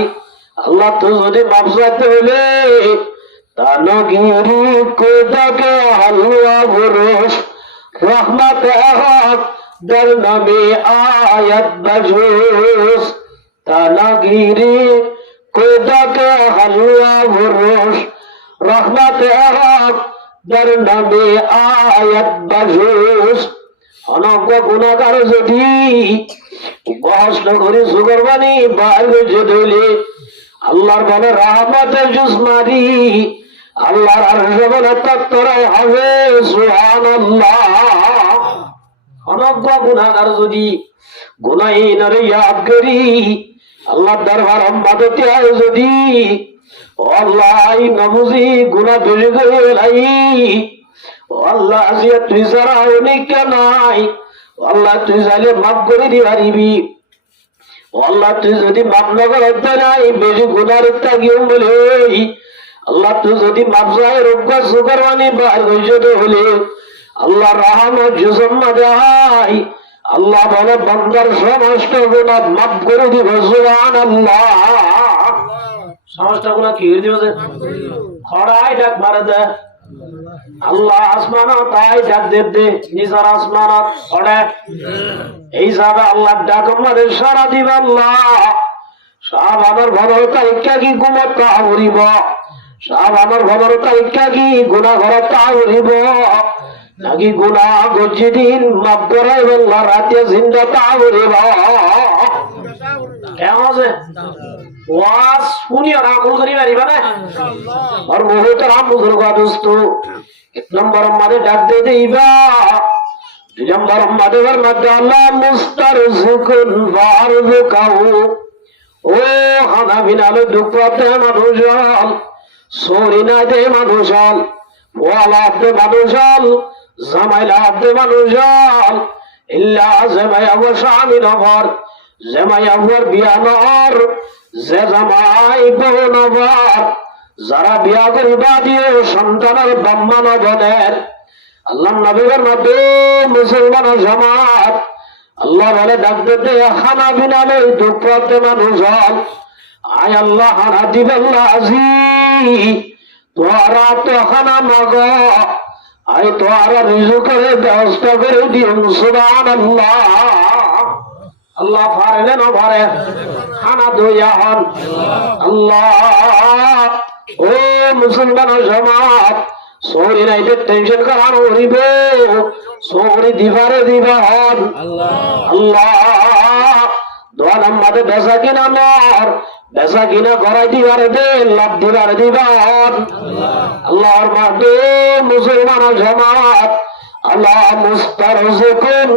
আল্লাহ তো যদি মাফ চাইতে হলে তানগিরি কোদাকে হালুয়া বুরুষ রহমত হক در নামে আয়াত বাজুস তানগিরি কোদাকে হালুয়া বুরুষ রহমত হক در নামে আয়াত বাজুস অনজ্ঞ গুনাহগার যদি বহস নগরী সুগর বানি বাইরে যদি আল্লাহর বলে রহমতের জুস মারি আল্লাহর আরশে বলে তত্তরাই হবে সুবহানাল্লাহ অনজ্ঞ গুনাহগার যদি গুনাহীনের ইয়াদ করি আল্লাহর দরবার মাদতে আয় যদি আল্লাহ নবুজি গুনাহ বেশি করে লাই আল্লাহ আজিয়া তুই ছাড়া অনেক নাই আল্লাহ তুই চাইলে মাফ করে দিবি আল্লাহ তুই যদি মাফ না করতে নাই বেশি গুনার থাকিও বলে আল্লাহ তুই যদি মাফ চাই রোগ সুগার মানে বার হইতে হলে আল্লাহ রহমত জুজম্মা দেয় আল্লাহ বলে বান্দার সমস্ত গুনাহ মাফ করে দিব সুবহানাল্লাহ সমস্ত গুনাহ কি করে দিব যে খড়াই ডাক মারে দে আল্লাহ আসমানত তাই ডাক দে নিজার আসমানত ওড়ে এই যাবে আল্লাহ ডাক আমাদের সারা দিব আল্লাহ সব আমার ভালো তারিখা কি গুমত তাহরিব সব আমার ভালো তারিখা কি গুনাহ ঘর তাহরিব নাকি গুনাহ গজি দিন মাফ করে আল্লাহ রাতে জিন্দা তাহরিব কেমন আছে ওয়াজ শুনি আর আমল করি পারিবা না আর বহুত রাম বুজুর্গ দোস্ত এক নম্বর মাঝে ডাক দিয়ে দিবা দুই নম্বর মাঝে আল্লাহ মুস্তারজিকুন বারজুকাহু ও খানা বিনালে দুঃখতে মানুষল সরিনা দে মানুষল ওয়ালা দে মানুষল জামাইলা দে মানুষল ইল্লা জামাইয়া ওয়া শামি নভর জামাইয়া ওয়ার বিয়ানর যে জামাই বউ নভর যারা বিয়া করিবা দিয়ে সন্তানের ব্রহ্মা নবনের আল্লাহ নবীর মধ্যে মুসলমান জামাত আল্লাহ বলে ডাক দিতে খানা বিনালে দুঃখতে মানুষ আয় আল্লাহ খানা দিবেন আজি তোরা তো খানা মাগ আয় তোরা রিজুকের ব্যবস্থা করে দিন সুবহানাল্লাহ আল্লাহ ফারে না ফারে খানা দইয়া হন আল্লাহ ও মুসলমান জামাত সরি নাইতে টেনশন করানো হইব সরি দিবারে দিবা হন আল্লাহ দোয়া নাম্বারে বেসা কিনা নর বেসা কিনা করাই দিবারে দে লাভ দিবারে দিবা হন আল্লাহর মাঝে মুসলমান জামাত আল্লাহ মুস্তারজিকুন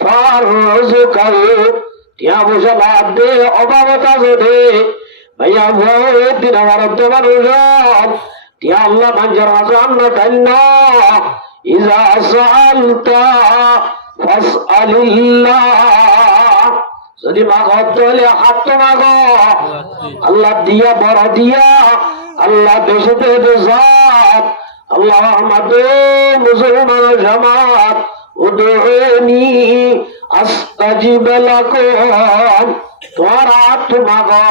ফারজুকাল টিয়া পয়সা বাদ দে অভাবতা যদি ভাইয়া ভোট দিন আমার মানুষ টিয়া আল্লাহ মানুষের মাঝে আন্না তাই না ইজা সালতা ফাসআলিল্লাহ যদি মাগো তাহলে হাত তো মাগো আল্লাহ দিয়া বড় দিয়া আল্লাহ বেশি জাত আল্লাহ আমাদের মুসলমান জামাত উদুনি আস্তাজিব লাকুম তোমার হাত মাগো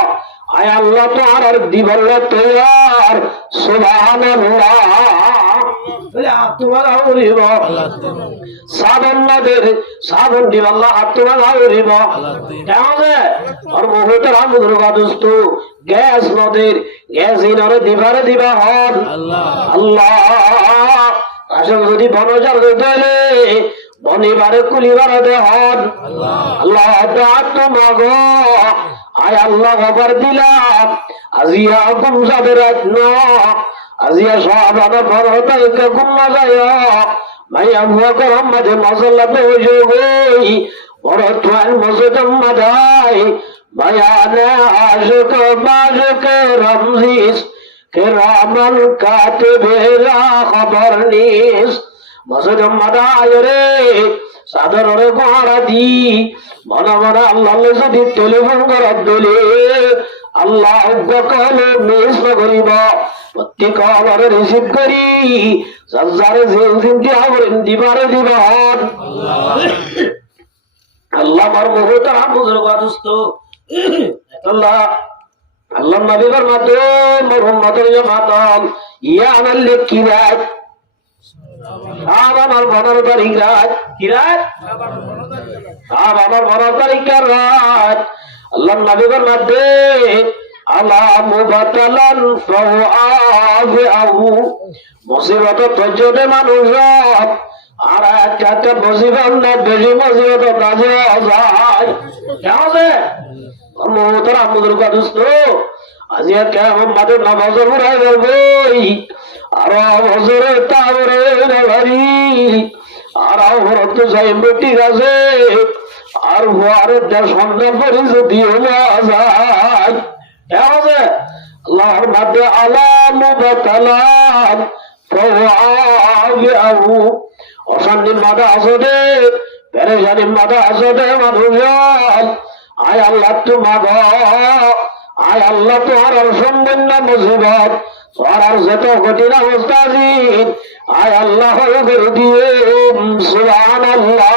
আয় আল্লাহ তোমার দিবল তৈয়ার সুবহানাল্লাহ তোমার আউরিব সাবন নদের সাবন দিব আল্লাহ হাত তোমার আউরিব কেমন আর মুহূর্তের আমুদুর গাদুস্ত গ্যাস নদের গ্যাস ইনারে দিবা হন আল্লাহ আসল যদি বনজাল দিলে বনিবারে কুলিবারে দেহন আল্লাহ তোমাগ আয় আল্লাহ খবর দিলাম আজিয়া গুমসাদের আজিয়া সব আমার বড় তাইকে গুম্মা যায় ভাইয়া ভুয়া করম মাঝে মশলা বেজো গই বড় তোয়াল মসজিদ মাদাই ভাইয়া নে আশুক মাশুক রমজিস কেরামান কাতিবেরা খবর নিস মসজিদ মাদাই রে সাদর রে গোড়া দি মনে মনে আল্লাহ যদি টেলিফোন করার দলে আল্লাহ কলে মিস করিব প্রত্যেক কলরে রিসিভ করি যারে জেল দিনটি আবরেন দিবারে দিবান আল্লাহ আমার মুহূর্তের আমুজের গাদুস্ত আল্লাহ আল্লাহ নবীর মাধ্যম মুহাম্মদের জামাতম ইয়া আনাল্লে কিরাত আমার 15 তারিখ রাত কি রাত আমার 15 তারিখের রাত আল্লাহ নবীর মাধ্যম আলা মুবাতালান ফাআফু মুসিবত তজদে মানুষ আর একটা মুসিবত না বেশি মুসিবত কাজে যায় কেমন মোহতর আমুদুর কাদুস্ত আজি কেমন মাদের নামাজের উড়াই যাবই আর বছরে তাবরে ভারি আর হরত যাই বেটি আছে আর হওয়ারে সন্ধান করি যদিও যায় আল্লাহর মাধ্যমে আলাম অশান্তির মাথা আসে পেরেশানির মাথা আসে মানুষ আয় আল্লাহ তোমাগ আয় আল্লাহ তোমার সম্পূর্ণ মুসিবত তোমার যত কঠিন অবস্থা আছে আয় আল্লাহ করে দিয়ে সুবহানাল্লাহ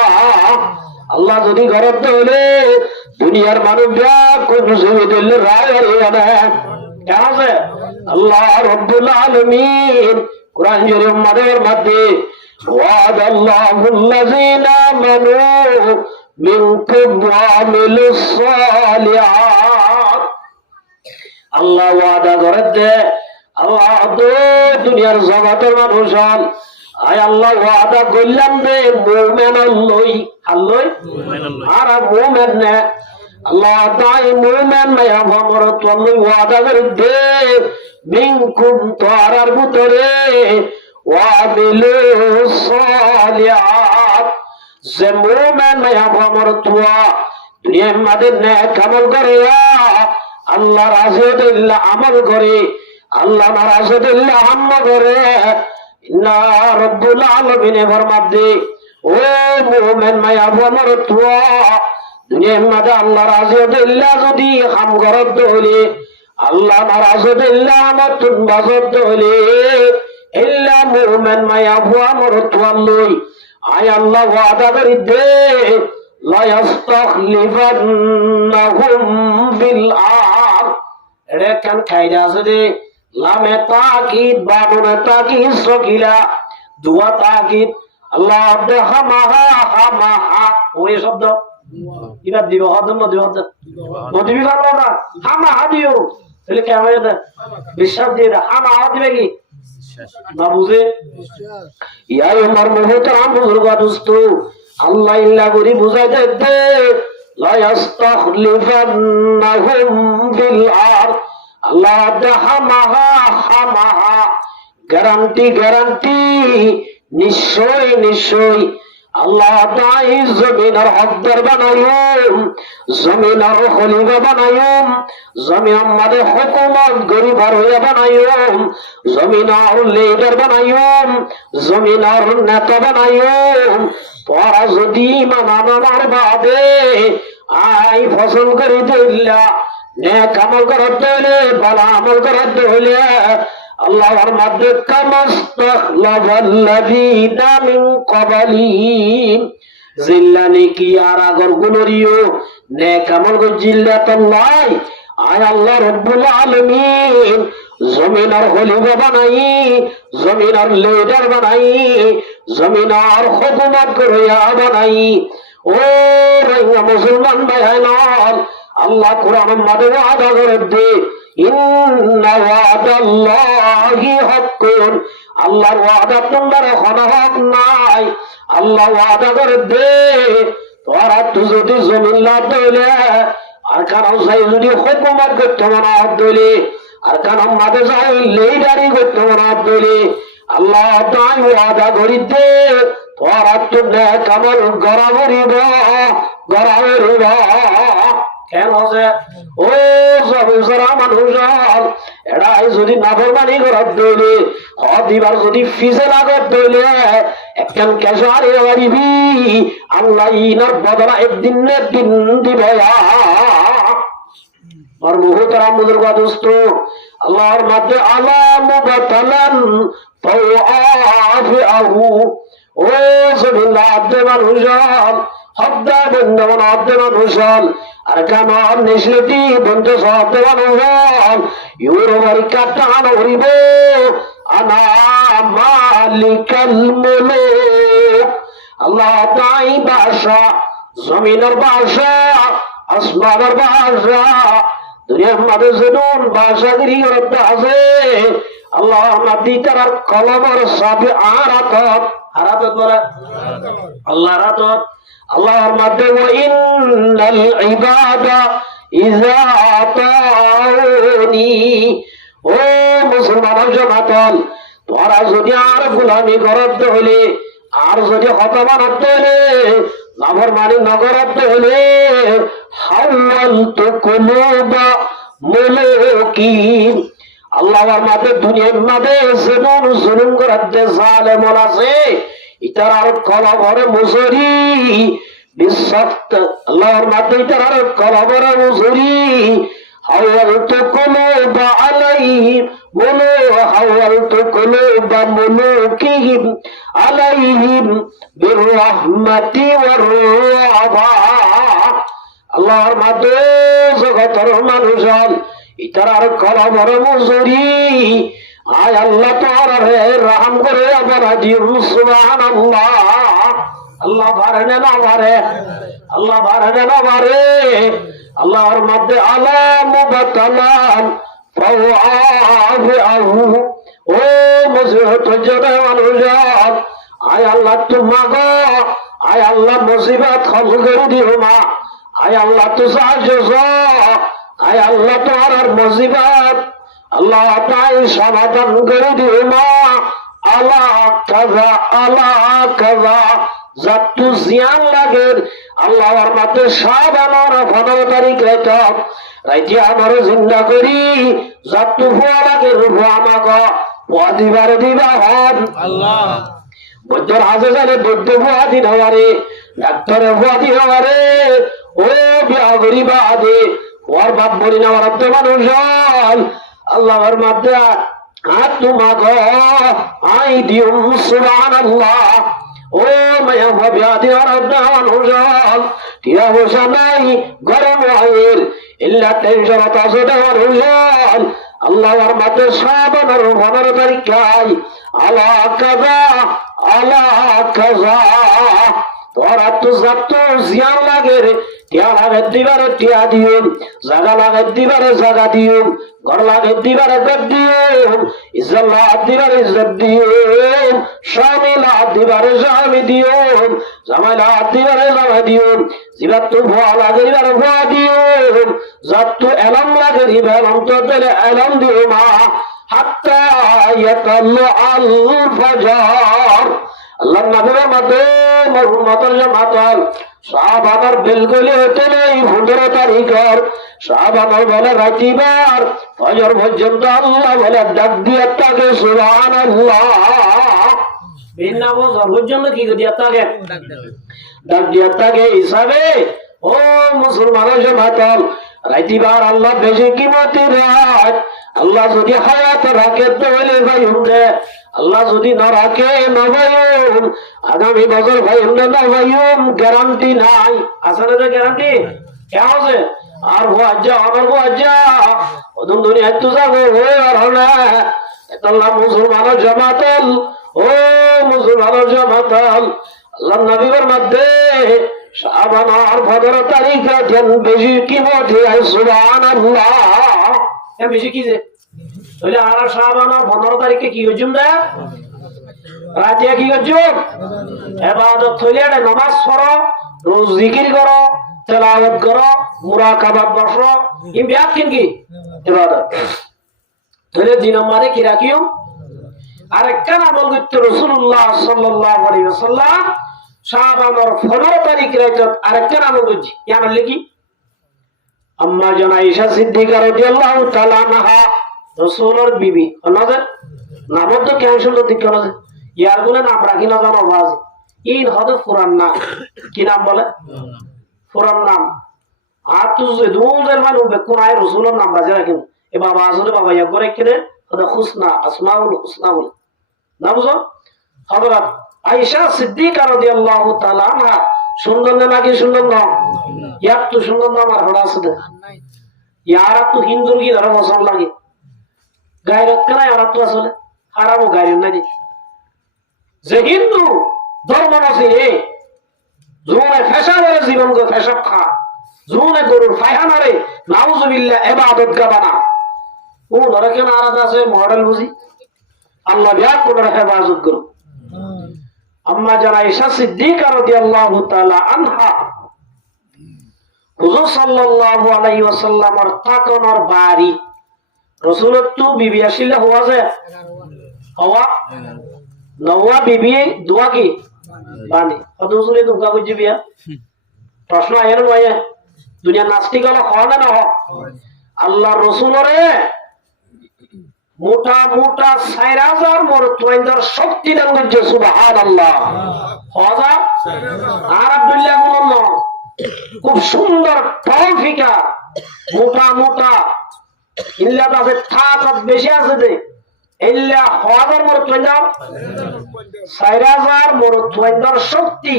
আল্লাহ যদি ঘরত হলে দুনিয়ার মানুষরা কোন মুসিবত হলে রায় কেমন আল্লাহ রব্বুল আলামিন কুরআন শরীফ মাদের মধ্যে ওয়াদাল্লাহুল্লাযীনা আমানু মিনকুম ওয়া আমিলুস সালিহাত আল্লাহ ওয়াদা করেছে আল্লাহ তো দুনিয়ার জগতের মানুষ আয় আল্লাহ ওয়াদা করলাম রে মুমিন লই আল্লাহ আর মুমিন না আল্লাহ তাই মুমিন নাই আমার তো ওয়াদা করে দে মিনকুম তারার ভিতরে ওয়া আমিলুস সালিহাত যে মুমিন নাই আমার তো দুনিয়ার মধ্যে নেক আমল করে আল্লাহ রাজুল্লাহ আমল করে আল্লাহ রাজুল্লাহ আমল করে ইন্না রব্বুল আলামিন ফরমাতে ও মুমিন মায়া আমার তো দুনিয়ার মধ্যে আল্লাহ রাজুল্লাহ যদি কাম করতে হলে আল্লাহ রাজুল্লাহ আমার তুন বাজত হলে ইল্লা মুমিন মায়া আমার তো লই আয় আল্লাহ ওয়াদা করে দে লা ইস্তাখলিফান্নাহুম ফিল আরদ এর কান কায়দা আছে দে লামে তাকিদ বাবুনে তাকিদ সকিলা দুয়া তাকিদ আল্লাহ আব্দে হামাহা ওই শব্দ কিবা দিব হদম দিব মদিবি পারলো না হামাহা দিও তাহলে কেমন এটা বিশ্বাস দিয়ে দা হামাহা দিবে কি না বুঝে ইয়া আমার মুহতারাম বুজুর্গ দোস্ত আল্লাহ ইল্লা করি বুঝাই দে লা ইস্তাখলিফান্নাহুম ফিল আরদ আল্লাহ হামাহা গ্যারান্টি নিশ্চয় আল্লাহ তাই জমিনের হকদার বানাইম, জমিনের খলিফা বানাইম, জমিন আমাদের হুকুমত গরিবার হইয়া বানাইম, জমিনের লিডার বানাইম, জমিনের নেতা বানাইম। তোরা যদি মানানোর বাদে আই ফসল করে দিল্লা নেক আমল করার দইলে ভালো আমল করার দইলে আল্লাহর মধ্যে কামাস্তাখলাফাল্লাযীনা মিন ক্বাবলিহিম জিল্লানি কি আর আগর গুলোরিও নেক আমল কর জিল্লাতুল্লাহ। আয় আল্লাহ রাব্বুল আলামিন জমিনের খলিফা বানাই, জমিনের লিডার বানাই, জমিনের হুকুমত করিয়া বানাই। ও ভাইয়া মুসলমান ভাই নল, আল্লাহ কোরআনের মধ্যে ওয়াদা করে দে, ইন্না ওয়াদাল্লাহি হাক্কুন। আল্লাহর ওয়াদা তোমার এখন হক নাই। আল্লাহ ওয়াদা করে দে তোরা তুই যদি জমিন লাভ দইলে আর কারণ চাই যদি হুকুমত করতে মনে হাত দইলে আর কারণ মাঝে চাই লিডারি করতে মনে হাত দইলে আল্লাহ তাই ওয়াদা করি দে তোরা তো নেক আমল গড়া করিব, গড়া করিব। কেন আছে ও সবসারা মানুষ এরাই যদি নাফরমানি করার দইলে দিবার যদি ফিজে লাগত দইলে একখান কেশারে পারিবি আল্লাহ ইনার বদলা একদিন একদিন দিব। আর মুহতারাম বুজুর্গ দোস্ত আল্লাহর মধ্যে আলামুবাতালান ফাআফিআহু। ও সবিল্লাহ আব্দে মানুষ হদ্দা বন্ধন আব্দে মানুষ আর কেন নিশ্চিতি বন্ধু সব্দে মানুষ ইউরোবার কাটান হরিব আনা মালিকাল মুলুক। আল্লাহ তাই বাসা, জমিনের বাসা, আসমানের বাসা, দুনিয়ার মাঝে যেমন বাসাগিরি করতে আছে আল্লাহ মাটি তার কলমের সাথে আরাতত আরাতত বলে আল্লাহ আরাতত আল্লাহর মধ্যে ইন্নাল ইবাদা ইযা আতাউনি। ও মুসলমান জমাতল তোরা যদি আর গোলামি করতে হলে আর যদি হতমানত হলে নাফরমানি নগরত হলে হাওয়ালতু কুলুবা মুলুকিন। আল্লাহর মাঝে দুনিয়ার মাঝে যেমন জুলুম করতে জালেমন আছে ইতার আর কলবরে মুসরি বিশ্বস্ত আল্লাহর মাঝে ইতার আর কলবরে মুসরি হাওয়ালতু কুলুবা আলাইহিম হাওয়ালতু কুলুবা মুলুকিহিম আলাইহিম বিররহমাতি ওয়ার রাবা। আল্লাহর মাঝে জগতের মানুষ ইতার আর কলবর মুসরি আয় আল্লাহ তোরা রে রহম করে আবার দিও সুবহানাল্লাহ। আল্লাহ বারে না বারে, আল্লাহ বারে না বারে। আল্লাহর মধ্যে আলামুবাতালান ফাআফিআহু। ও মুসিবত জনে মানুষ আয় আল্লাহ তোমাগো আয় আল্লাহ মুসিবত খল করে দিও মা। আয় আল্লাহ তো সাহায্য আয় আল্লাহ তোমার মুসিবত আল্লাহ তাই সমাধান করে দিও মা। আল্লাহ কাজা আল্লাহ কাজা যত জিয়ান লাগে আল্লাহর মাঝে সব আমার 15 তারিখ রাইতে আমার জিন্দা করি যত ভুয়া লাগে রূপ আমাকে ভুয়া দিবার দিবা হন আল্লাহ। বৈদ্যর হাজে জানে বৈদ্য ভুয়া দিন হওয়ারে ডাক্তারে ভুয়া দিন হওয়ারে ও বিয়া করিবা আদে ওর বাপ বলি না ওর মানুষ আল্লাহর মাঝে হাত তোমাকে আই দিও সুবহানাল্লাহ। ও মায়া ভাবে আদি আর মানুষ টিয়া বসা নাই গরম হয় ইল্লা টেনশন আছে মানুষ আল্লাহর মাঝে সাবানের 15 তারিখ আলা কাজা আলা কাজা। তোরা তো যত জিয়ান লাগে রে টিয়া লাগে দিবারে টিয়া দিও, জাগা লাগে দিবারে জাগা দিও, ঘর লাগে দিবারে ঘর দিও, ইজ্জত লাগে দিবারে ইজ্জত দিও, স্বামী লাগে দিবারে স্বামী দিও, জামাই লাগে দিবারে জামাই দিও, জিবাত তো ভুয়া লাগে দিবারে ভুয়া দিও, যত এলাম লাগে দিবা এলাম তো দিলে এলাম দিও মা। হাত্তা ইয়াতাল্লা আল ফাজর। আল্লাহ নবীর মধ্যে উম্মতের জামাতল শাবানের বেলগলি হতে নেই 15 তারিখের শাবানের বলে রাতিবার ফজর পর্যন্ত আল্লাহ বলে ডাক দিয়ে তাকে সুবহানাল্লাহ বিনা বছর জন্য কি দিয়ে তাকে ডাক দিয়ে তাকে হিসাবে ও মুসলমানের জামাতল রাতিবার আল্লাহ বেশি কিমতি রাত আল্লাহ যদি হায়াত রাখে তাহলে ভাই হুমরে আল্লাহ যদি না রাখে না ভাইম আগামী বছর ভাই হুমরে না ভাইম গ্যারান্টি নাই আসলে তো গ্যারান্টি কেমন আছে আর আজ্জা আমার আজ্জা ওদম দুনিয়া তো যাবো আর হলে আল্লাহ মুসলমানের জামাতল ও মুসলমানের জামাতল আল্লাহ নবীর মধ্যে শাবান আর 15 তারিখ রাখেন বেশি কিমতি হয় সুবহানাল্লাহ বেশি কি যে তাহলে আর শাবান আর 15 তারিখে কি হইজুম না রাতে কি হইজুম ইবাদত হইলে নামাজ পড়ো রোজ জিকির করো তেলাওয়াত করো মুরাকাবাত বসো এই ব্যাখ্যান কি ইবাদত তাহলে দুই নম্বরে কি রাখিও আরেকটা আমল করতে রাসূলুল্লাহ সাল্লাল্লাহু আলাইহি ওয়াসাল্লাম শাবানের 15 তারিখ রাতে আরেকটা আমল করছি কেন লাগি আম্মা জান আয়েশা সিদ্দিকা রাদিয়াল্লাহু তাআলা আনহা রাসূলের বিবি ওনাদের নাম তো কেন শুনতে দিকে না ইয়ার গুলো নাম রাখি না জানো আওয়াজ ইন হদ পুরান নাম কি নাম বলে পুরান নাম আর তো যে দুজের মানে বেকুন আয় রাসূলের নাম বাজে রাখেন এ বাবা আসলে বাবা ইয়া করে কেনে হদ হুসনা আসমাউল হুসনা বলে না বুঝো হযরত আয়েশা সিদ্দিকা রাদিয়াল্লাহু তাআলা আনহা সুন্দর নাকি সুন্দর না ইয়ার তো সুন্দর নাম আর হড়া আছে ইয়ার তো হিন্দুর কি ধর্ম সব লাগে গায়রত কেন আর তো আসলে হারামো গায়রত নাই যে হিন্দু ধর্ম আছে জোনে ফেসারে জীবন গো ফেসাব খা জোনে গরুর ফায়হানারে নাউজুবিল্লাহ ইবাদত গাবানা ও ধরে কেন আলাদা আছে মডেল বুঝি আল্লাহ বিয়া করে হেফাজত করো আম্মা জান আয়েশা সিদ্দিকা রাদিয়াল্লাহু তাআলা আনহা হুজুর সাল্লাল্লাহু আলাইহি ওয়াসাল্লামের তাকনের বাড়ি রাসূলের তো বিবি আসিল হওয়া যায় হওয়া নওয়া বিবি দোয়া কি বানি কত হুজুরে দুকা কইজি বিয়া প্রশ্ন আয়ের নয় দুনিয়া নাস্তিক হলো হয় না হয় আল্লাহ রাসূলরে মোটা মোটা 4000 মোর তোইন্দার শক্তি দান করছে সুবহানাল্লাহ হযা আর আব্দুল্লাহ বলল খুব সুন্দর টলফিকা মোটা মোটা ইল্লা আছে ঠাট বেশি আছে দে ইল্লা হযা মোর তোইন্দার 4000 মোর তোইন্দার শক্তি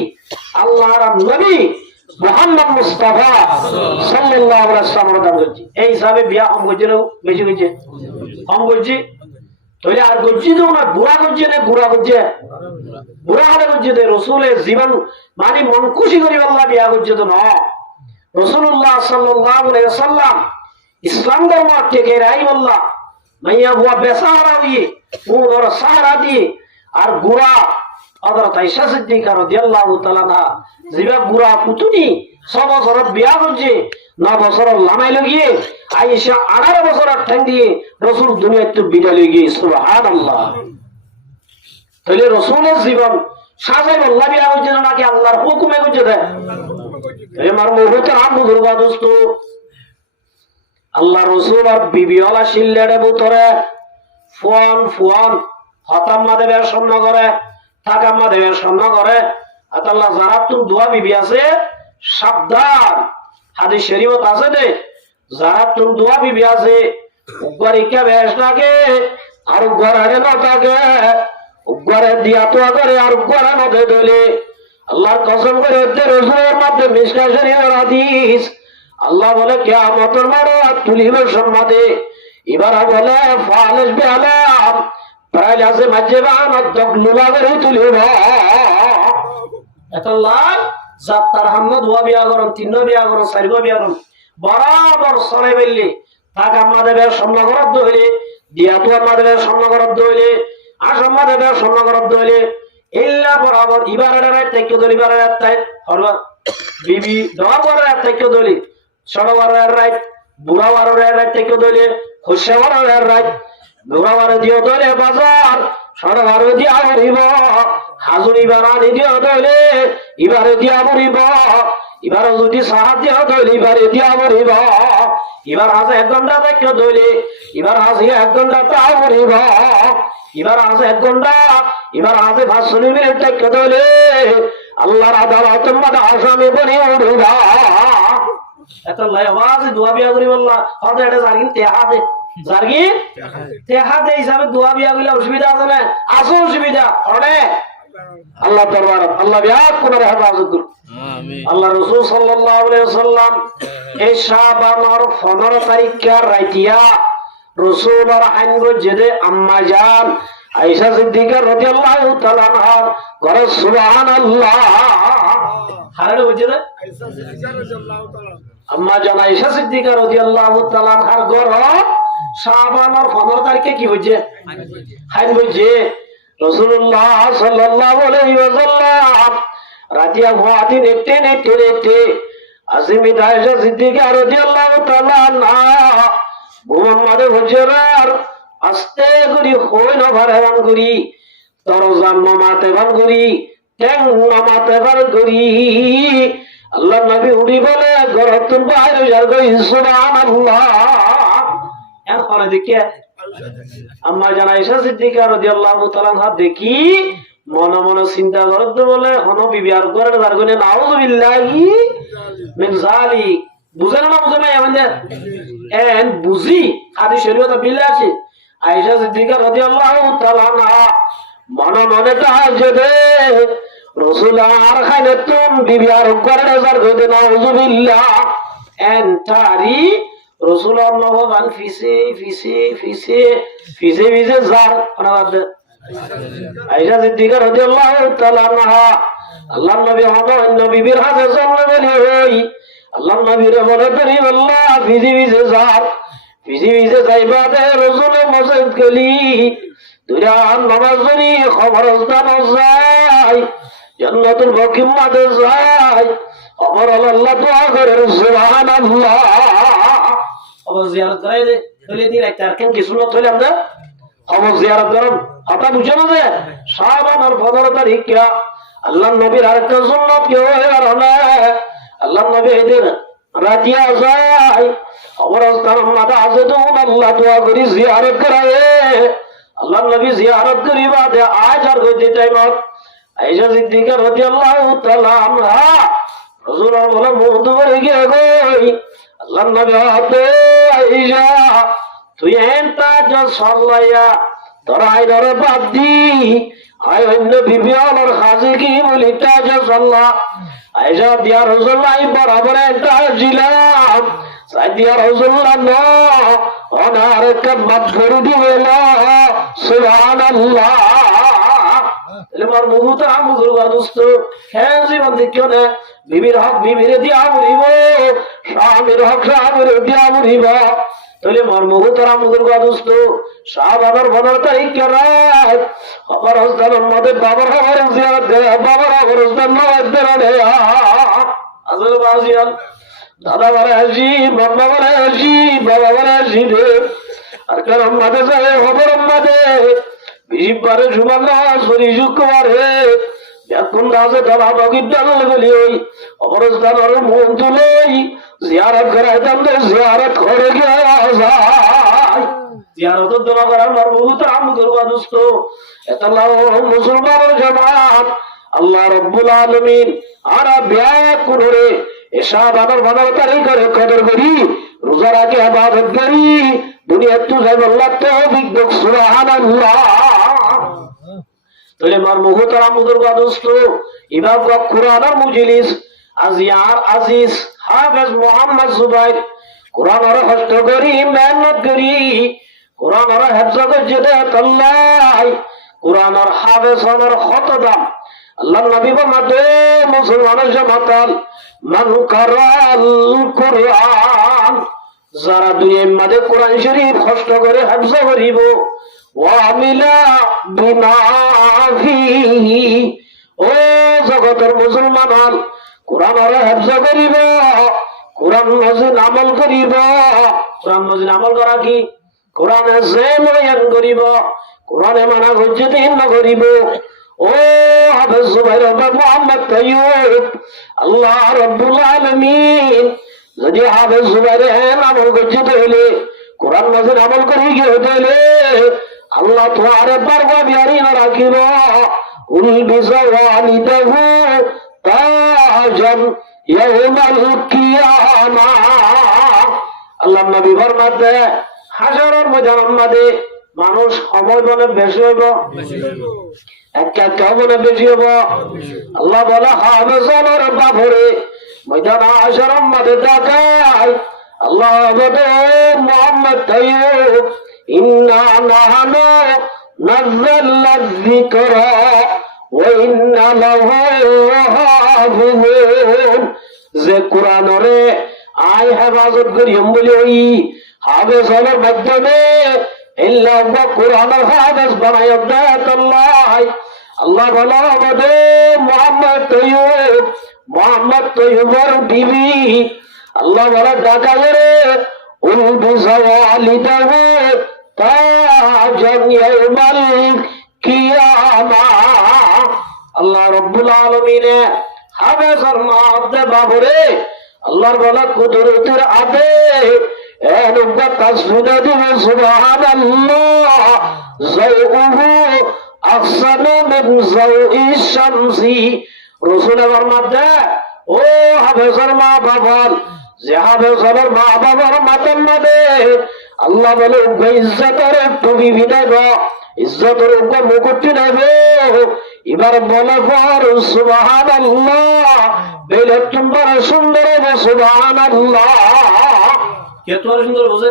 আল্লাহর নবী মুহাম্মদ মুস্তাফা সাল্লাল্লাহু আলাইহি ওয়াসাল্লাম দান করছে এই হিসাবে বিয়া হম করছে বেশি হইছে কম করছি তাহলে আর করছি তো না বুড়া করছে না বুড়া করছে বুড়া হলে করছে তো রসুলের জীবন মানে মন খুশি করি আল্লাহ বিয়া করছে তো না রাসূলুল্লাহ সাল্লাল্লাহু আলাইহি ওয়াসাল্লাম ইসলাম ধর্ম থেকে রাই আল্লাহ মাইয়া বুয়া বেসাহারা হইয়ে ওর সাহারা দিয়ে আর বুড়া হযরত আয়েশা সিদ্দিকা রাদিয়াল্লাহু তাআলা না জিবা বুড়া পুতুনি 6 বছর বিয়া করছে 9 বছর লামাই লগিয়ে আয়েশা 18 বছর ঠ্যাং দিয়ে রাসূল দুনিয়াতে বিদায় লই গিয়ে সুবহানাল্লাহ তাহলে রাসূলের জীবন সাজাই আল্লাহ বিয়া করছে নাকি আল্লাহর হুকুমে করছে দেয় আমার মুহূর্তে বুজুর্গ দোস্ত আল্লাহ রাসূল আর বিবি ওয়ালা শিল্লাড়ে ভিতরে ফুয়ান হতাম্মা দেবের সামনে করে থাকাম্মা দেবের সামনে করে আল্লাহ যারা তুমি দোয়া বিবি আছে সাবধান হাদিস শরীফত আছে দে যারা তুমি দোয়া বিবি আছে উপরিকা বেশ লাগে আর গড়ারে না থাকে গড়ে দিয়া তো করে আর গড়া মধ্যে দলে আল্লাহর কসম করে রাসূলের মধ্যে মিশকা শরীফের হাদিস আল্লাহ বলে কিয়ামতের মাঠে তুলিবে সম্মাদে এবার বলে ফালিস বিআলাম প্রায় আছে মাঝবান দগলুলারে তুলিবে আল্লাহ জাত্তার হাম্মদ ওয়া বিয়া করন তিন বিয়া করন চার বিয়া করন বরাবর সরে বললে তাক আমাদের সামনে করত হইলে দিয়া তো আমাদের সামনে করত হইলে আস আমাদের সামনে করত হইলে ইল্লা বরাবর ইবারের রাত থেকে দলিবারের রাত তাই হরবা বিবি দওয়ারের থেকে দলি সরওয়ারের রাত বুড়াওয়ারের রাত থেকে দলি খুশাওয়ারের রাত বুড়াওয়ারে দিও দলে বাজার সরবারও দিয়া মরিব হাজুরি বানানি দিয়া দইলে এবারে দিয়া মরিব এবারও যদি সাহায্য দিয়া দইলে এবারে দিয়া মরিব এবার আছে 1 ঘন্টা থেকে দইলে এবার আছে 1 ঘন্টা তা মরিব এবার আছে 1 ঘন্টা এবার আছে 5 মিনিট থেকে দইলে আল্লাহর আদালত মধ্যে আসামি বনি উড়িবা এত লাই আওয়াজ দোয়া বিয়া করি বললা হয়তো এটা জার্গিন তেহা দে জার্গিন তেহা দে হিসাবে দোয়া বিয়া করলে অসুবিধা আছে না আছে অসুবিধা ওরে আল্লাহ দরবার আল্লাহ বিয়া কোনের হেফাজত করুন আমিন আল্লাহ রাসূল সাল্লাল্লাহু আলাইহি ওয়াসাল্লাম এই শাবানের 15 তারিখে রাইতিয়া রাসূলের আইনগো জেদে আম্মা জান আয়েশা সিদ্দিকা রাদিয়াল্লাহু তাআলা আনহা করে সুবহানাল্লাহ হারে বুঝে না আয়েশা সিদ্দিকা রাদিয়াল্লাহু তাআলা আম্মা জান আয়েশা সিদ্দিকা রাদিয়াল্লাহু তাআলা আনহার ঘর শাবানের 15 তারিখে কি হচ্ছে আইন বুঝে রাসূলুল্লাহ সাল্লাল্লাহু আলাইহি ওয়াসাল্লাম রাতিয়া ঘুমাতে নেটে আসিমি আয়েশা সিদ্দিকা রাদিয়াল্লাহু তাআলা আনহা মুহাম্মদ হুজুরার আস্তে করি হইল ভারান করি দরজান মাতে ভান করি ট্যাং মাতে ভান করি আল্লাহ নবী উড়ি বলে গরতুন বাইরে যার গই সুবহানাল্লাহ এখন দেখে আম্মা জান আয়েশা সিদ্দিকা রাদিয়াল্লাহু তাআলা আনহা দেখি মনে মনে চিন্তা করতে বলে হন বিবি আর করে তার গনে নাউযুবিল্লাহি মিন যালিক বুঝেন না বুঝেন না এমন এন বুঝি হাদিস শরীয়ত বিল আছে আয়েশা সিদ্দিকা রাদিয়াল্লাহু তাআলা আনহা মনে মনে তাহাজ্জুদে রাসূল আর খাইনাতুন বিবি আর করে তার গনে নাউযুবিল্লাহ এন্টারি রাসূল আল্লাহ ফিসে জার আনাদ আয়েশা সিদ্দিকা রাদিয়াল্লাহু তাআলা আনহা আল্লাহর নবী হবে নবীর হাতে জন্ম বলি হই আল্লাহর নবীর বলে করি আল্লাহ ফিসে জার ফিসে যাইবা দে রাসূলের মসজিদ গলি দুরা নামাজ পড়ি খবরস্থান যায় জান্নাতুল বাকিমাতে যায় খবর আল্লাহ দোয়া করে সুবহানাল্লাহ খবর জিয়ারত করে দে বলে দিন একটা কেন কি সুন্নাত হইলাম না খবর জিয়ারত করুন কথা বুঝে না যে শাবানের 15 তারিখ কে আল্লাহর নবীর আরেকটা সুন্নাত কি হয় আর না আল্লাহর নবী এদিন রাতিয়া যায় খবরস্থান মাথা আছে তো আল্লাহ দোয়া করি জিয়ারত করে আল্লাহর নবী জিয়ারত করিবা দে আজ আর গতি টাইমত আয়েশা সিদ্দিকা রাদিয়াল্লাহু তাআলা আনহা রাসূলুল্লাহ বলে মুদ করে গিয়ে গই আল্লাহর নবী হাতে আয়েশা তুই এন্টা যে সাল্লায়া তোর আইদর বাদ দি আয় অন্য বিবি আর হাজি কি বলি তা যে সাল্লা আয়েশা দিয়া রাসূলুল্লাহ বরাবর এন্টা জিলাম সাইদিয়া রাসূলুল্লাহ না ওনার কবত করে দিলা সুবহানাল্লাহ এবার মুহূর্তে আমুজুর দোস্ত হ্যাঁ জীবন দেখিও না বিবির হক বিবির দিয়া মরিব স্বামীর হক স্বামীর দিয়া মরিব তাহলে মোর মুহূর্তে আমুজুর দোস্ত শাবানের 15 তারিখ রাত আবার হস্তানের মধ্যে বাবার খবর জিয়ারত দে বাবার খবর হস্তান দে আজল বাজিয়াল দাদা বলে আসি বাবা বলে আসি বাবা বলে আসি রে আর কারণ মাঝে যায় খবর মাঝে বিশিবারে সুমান্না সরি শুক্রবারে এখন রাজে দাদা বগির ডাল বলি ওই অপরস্থানের মন তুলেই জিয়ারত করাই দাম দে জিয়ারত করে গিয়ে যায় জিয়ারতের দোয়া করার মার বহুত আমুদুর দোস্ত এতাল্লাহ মুসলমানের জামাত আল্লাহ রাব্বুল আলামিন আর ব্যাক করে শাবানের 15 তারিখ করে কদর করি রোজা রাখে ইবাদত করি দুনিয়া তো যাই আল্লাহ তৌফিক দেখ সুবহানাল্লাহ তাহলে মার মুহতারাম বুজুর্গ দোস্ত ইমাম কোরআনের মজলিস আজিয়ার আজিজ হাফেজ মোহাম্মদ জুবাইর কোরআনের হস্ত করি মেহনত করি কোরআনের হেফজ করতে আল্লাহ কোরআনের হাফেজ হওয়ার কত দাম আল্লাহ নবী বলে মুসলমানের জামাতাল মান কারাল কোরআন যারা দুনিয়ার মধ্যে কোরআন শরীফ কষ্ট করে হেফজ করিব ওয়া আমিলা বিমা ফিহি ও জগতের মুসলমান কোরআনের হেফজ করিব কোরআন মজিদ আমল করিব কোরআন মজিদ আমল করা কি কোরআনে যে বয়ান করিব কোরআনে মানা করছে তিন করিব ও হাফেজ জুবাইর মুহাম্মদ তাইয়ুব আল্লাহ রাব্বুল আলামিন যদি হাফেজ জুবাইর আমল করছে তাহলে কোরআন মাজিদ আমল করি গিয়ে হইলে আল্লাহ তোমার বারবার বিহারি না রাখিব উল বিজাওয়ালিদাহু তাজান ইয়াউমাল কিয়ামাহ আল্লাহ নবী ফরমাতে হাজারের মধ্যে মানুষ সময় বলে বেশি হইব একটা মনে বেশি হব আল্লাহ বলে হাফেজের বাপরে ময়দান হাজারের মধ্যে দেখায় আল্লাহ বলে মুহাম্মদ তাইয়ুব ইন্না নাহনু নাযালনা যিকরা ওয়া ইন্না লাহু লাহাফিজুন যে কোরআনরে আই হেফাজত করিম বলি ওই হাফেজের মাধ্যমে ইল্লাল্লাহ কোরআনের হাফেজ বানায় দেয় আল্লাহ আল্লাহ বলা বলে মুহাম্মদ তাইয়ুবের বিবি আল্লাহ বলা ডাকায় রে উল বিজাওয়ালিদাহু তাজান ইয়াউমাল কিয়ামাহ আল্লাহ রাব্বুল আলামিন হাফেজের মধ্যে বাবরে আল্লাহর বলা কুদরতের আদেশ এনুকা তাসবিহ দিবে সুবহানাল্লাহ যাওহু আহসানু মিন যাওইশ শামসি রাসূলের ফরমাতে ও হাফেজের মা বাবা যে হাফেজের মা বাবার মাতার মধ্যে আল্লাহ বলে ইজ্জতের টুপি বিনাইব ইজ্জতের উপর মুকুটটি নেবে এবার বলে পর সুবহানাল্লাহ বেলে তোমার সুন্দর সুবহানাল্লাহ কে তোমার সুন্দর বোঝে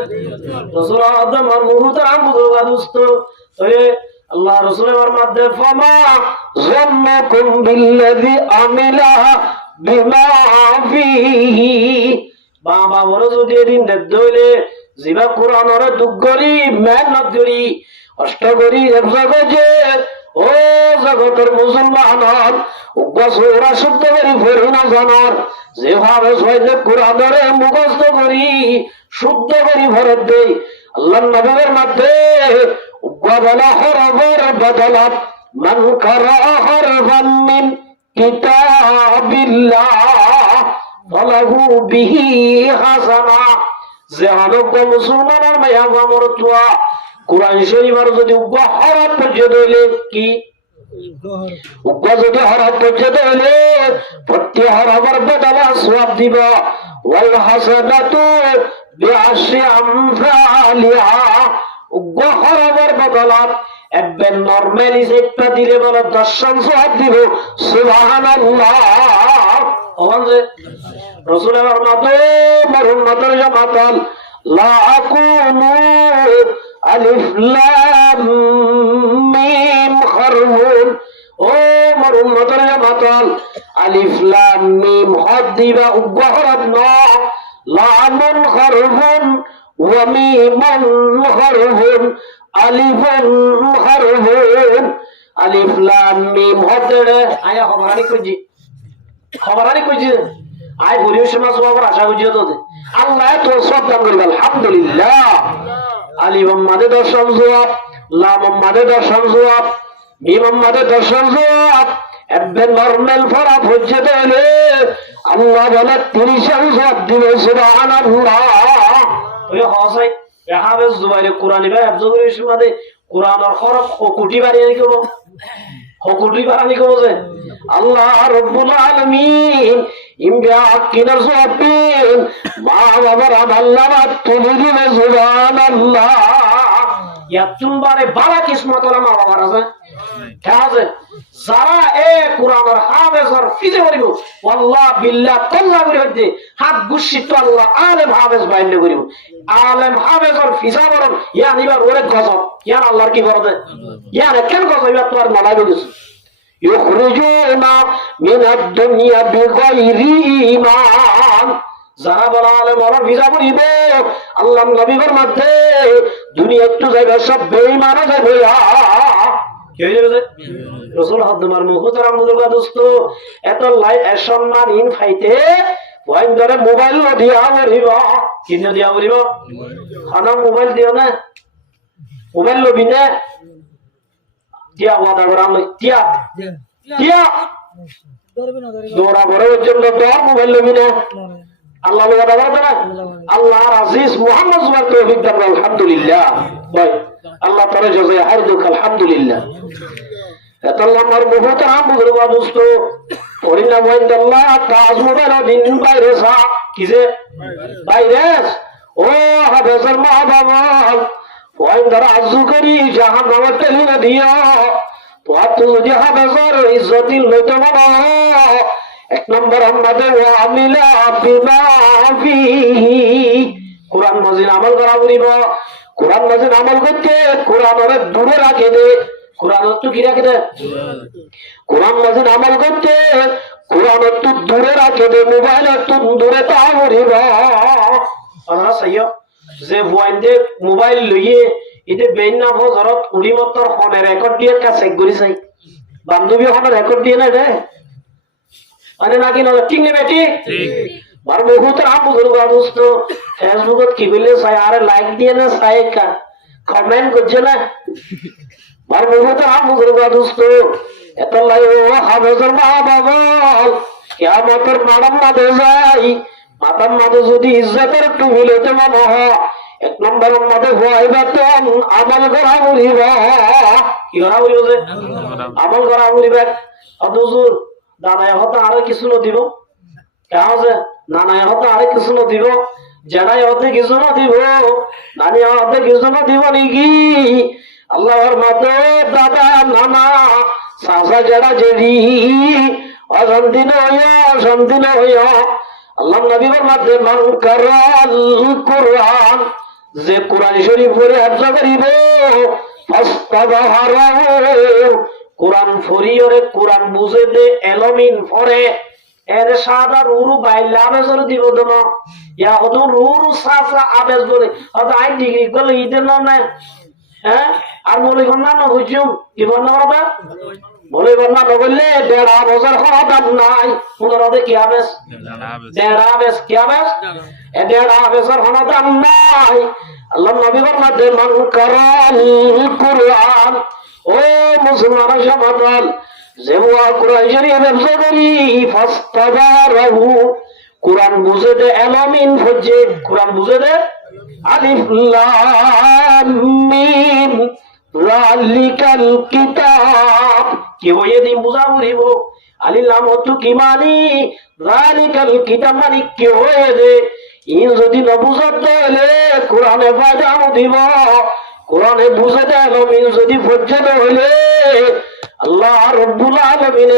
রাসূল আদম আর মুহূর্তে আমুদা দোস্ত তাহলে আল্লাহ রাসূলের মধ্যে ফামা জান্নাকুম বিল্লাযী আমিলা বিমা ফিহি বাবা বড় যদি দিন দেখলে জিবা কোরআনের দুগরি মেহনত করি কষ্ট করি জগতে ও জগতের মুসলমান উগ্রা শুদ্ধ করি ফেরি না জানার যেভাবে সহজে কোরআনের মুখস্থ করি শুদ্ধ করি ভরত দেই আল্লাহ নবীর মধ্যে উগ্রা বলা হরফের বদলাত মান কারা হরফান মিন কিতাবিল্লাহ ফালাহু বিহি হাসানা যে অনজ্ঞ মুসলমানের মায়া গমরতুয়া কোরআন শরীফের যদি উগ্র হরফ পর্যন্ত হইলে কি উগ্র যদি হরফ পর্যন্ত হইলে প্রতি হরফের বদলা সওয়াব দিব ওয়াল হাসানাতু বিআশরি আমসালিহা উগ্র হরফের বদলা একবার নরমালি একটা দিলে বলে 10 সওয়াব দিব সুবহানাল্লাহ ওয়ানজে রাসূলের ফরমাতে মরহুম মাতার জামাতাল লা আকুনু আলিফ লাম মিম খারফুন ও মরহুম মাতার জামাতাল আলিফ লাম মিম হদ দিবা উগ্র হরফ না লামুন খারফুন ওয়া মিমুন খারফুন আলিফুন খারফুন আলিফ লাম মিম হদ দে আয়া খবরানি কইজি আই পরিবেশ সমাজ সবার আশা করছি তো আল্লাহ তো সব দান করবে আলহামদুলিল্লাহ আলিফ মাদে দশম জবাব লাম মাদে দশম জবাব মিম মাদে দশম জবাব একবার নরমাল ফরা হচ্ছে তাহলে আল্লাহ বলে 30 জবাব দিবে সুবহানাল্লাহ ওই হাসাই হাফেজ জুবাইর কোরআনি ভাই আফজলের সমাদে কোরআনের হরফ ও কোটি বাড়িয়ে নিকব কোটি বাড়ানি কবছে আল্লাহ রাব্বুল আলামিন ইমবা কিনার সওয়াবিন মা বাবার আল্লাহ তুমি দিবে সুবহানাল্লাহ ইয়াতুনবারে বালা কিসমত ওরা মা বাবার আছে ঠিক আছে যারা কোরআনের হাফেজর ফিজে করিব আল্লাহ বিল্লাহ তাল্লাহ করি হইতে হাত গুছি তো আল্লাহ আলেম হাফেজ বাইলে করিব আলেম হাফেজর ফিজা বরন ইয়া নিবার ওরে গজব ইয়া আল্লাহর কি বরদে ইয়া কেন গজব ইয়া তোর মালাই গেছে ইখরুজুনা মিনাদ দুনিয়া বিগাইরি ঈমান যারা বলা আলেম ওরা ফিজা করিব আল্লাহ নবীর মধ্যে দুনিয়া একটু যাইবে সব বেঈমান যাইবে কি হইছে রাসূল হাদমার মুহতারাম মুজুরগা দোস্ত এত লাই সম্মান ইন ফাইতে ওয়াইন ধরে মোবাইল দিয়া বলিব কিনে দিয়া বলিব খানা মোবাইল দিও না মোবাইল লবি না টিয়া ওয়াদা করা আমি টিয়া টিয়া দৌড়া বড় পর্যন্ত তোর মোবাইল লবি না আল্লাহ ওয়াদা করবে না আল্লাহর আজিজ মুহাম্মদ সুবহানাহু তৌফিক দান আলহামদুলিল্লাহ ভাই আল্লাহ তাআলা জাযায়ে হারদুক আলহামদুলিল্লাহ এতাল্লাহর মুহতারাম বুজুর্গ দোস্ত ওরিনা ওয়াইন্দাল্লাহ তাজ মোবাইল দিন ভাইরাস কিসে ভাইরাস ও হাফেজের মা বাবা ওয়াইন্দার আযু করি জাহান্নামের তেলিনা দিও তো আপনি যদি হাফেজের ইজ্জতিল লইতে পারো এক নম্বর আমাদের আমিলা বিমা ফিহি কোরআন মাজিদ আমল করা বলিব কোরআন মাজিদ আমল করতে কোরআনের দূরে রাখে দে কোরআন তো কি রাখে দে কোরআন মাজিদ আমল করতে কোরআনের তো দূরে রাখে দে মোবাইল তো দূরে তা বলিব আমরা সাইয় যে ওয়াইন্ডে মোবাইল লইয়ে এতে বেইনা বজরত উড়িমতর ফোনে রেকর্ড দিয়ে কাছে গরি চাই বান্ধবী ফোনে রেকর্ড দিয়ে না রে মানে নাকি না ঠিক নেবে ঠিক বার বহুত রাম বুজুর্গ দোস্ত ফেসবুকত কি বলে চাই আরে লাইক দিয়ে না চাই কমেন্ট করছে না বার বহুত রাম বুজুর্গ দোস্ত এত লাই ও হাফেজের মা বাবা কিয়ামতের মারাম মাঝে যাই মাতার মাঝে যদি ইজ্জতের একটু মিলতে মনে হয় এক নম্বর মাঝে হওয়াই বেতন আমল করা বলিব কি করা বলিব যে আমল করা বলিবে হুজুর দাদায় হতে আরো কিছু নদিব কেন যে নানায় হতে আরো কিছু নদিব জেনাই হতে কিছু নদিব নানি হতে কিছু নদিব নাকি আল্লাহর মাতে দাদা নানা চাচা জেড়া জেড়ি অশান্তি নয় আল্লাহ নবীর মাতে মান কারাল কুরআন যে কোরআন শরীফ পড়ে হাফজ করিব ফাস্তাযহারাহু কোরআন ফরিয়রে কোরআন বুঝে দে এলমিন ফরে এর সাদা রুরু বাইলা আবেজর দিব দন ইয়া হদু রুরু সাসা আবেজ বলে হদ আই ডিগ্রি গলে ইদে না হ্যাঁ আর বলি না না বুঝুম কি বলনা বাবা বলে বলনা বললে 1.5 বছর হদাম নাই পুনরাতে কি আবেজ 1.5 কি আবেজ 1.5 বছর হদাম নাই আল্লাহ নবী ফরমাতে মান কারাল কুরআন ও মুসলমান সমাজ যে কোরআন শরীফ ব্যবসা করি ফাস্তাবারাহু কোরআন বুঝে দে এলামিন ফজে কোরআন বুঝে দে আলিফ লাম মিম যালিকাল কিতাব কি হয়ে দিন বুঝা বলিব আলিফ লাম অর্থ কি মানে যালিকাল কিতাব মানে কি হয়ে দে ইন যদি না বুঝতে হলে কোরআনে ফায়দা দিব কোরআনে বুঝে দেয় নবী যদি ফজ্জত হইলে আল্লাহ রব্বুল আলামিন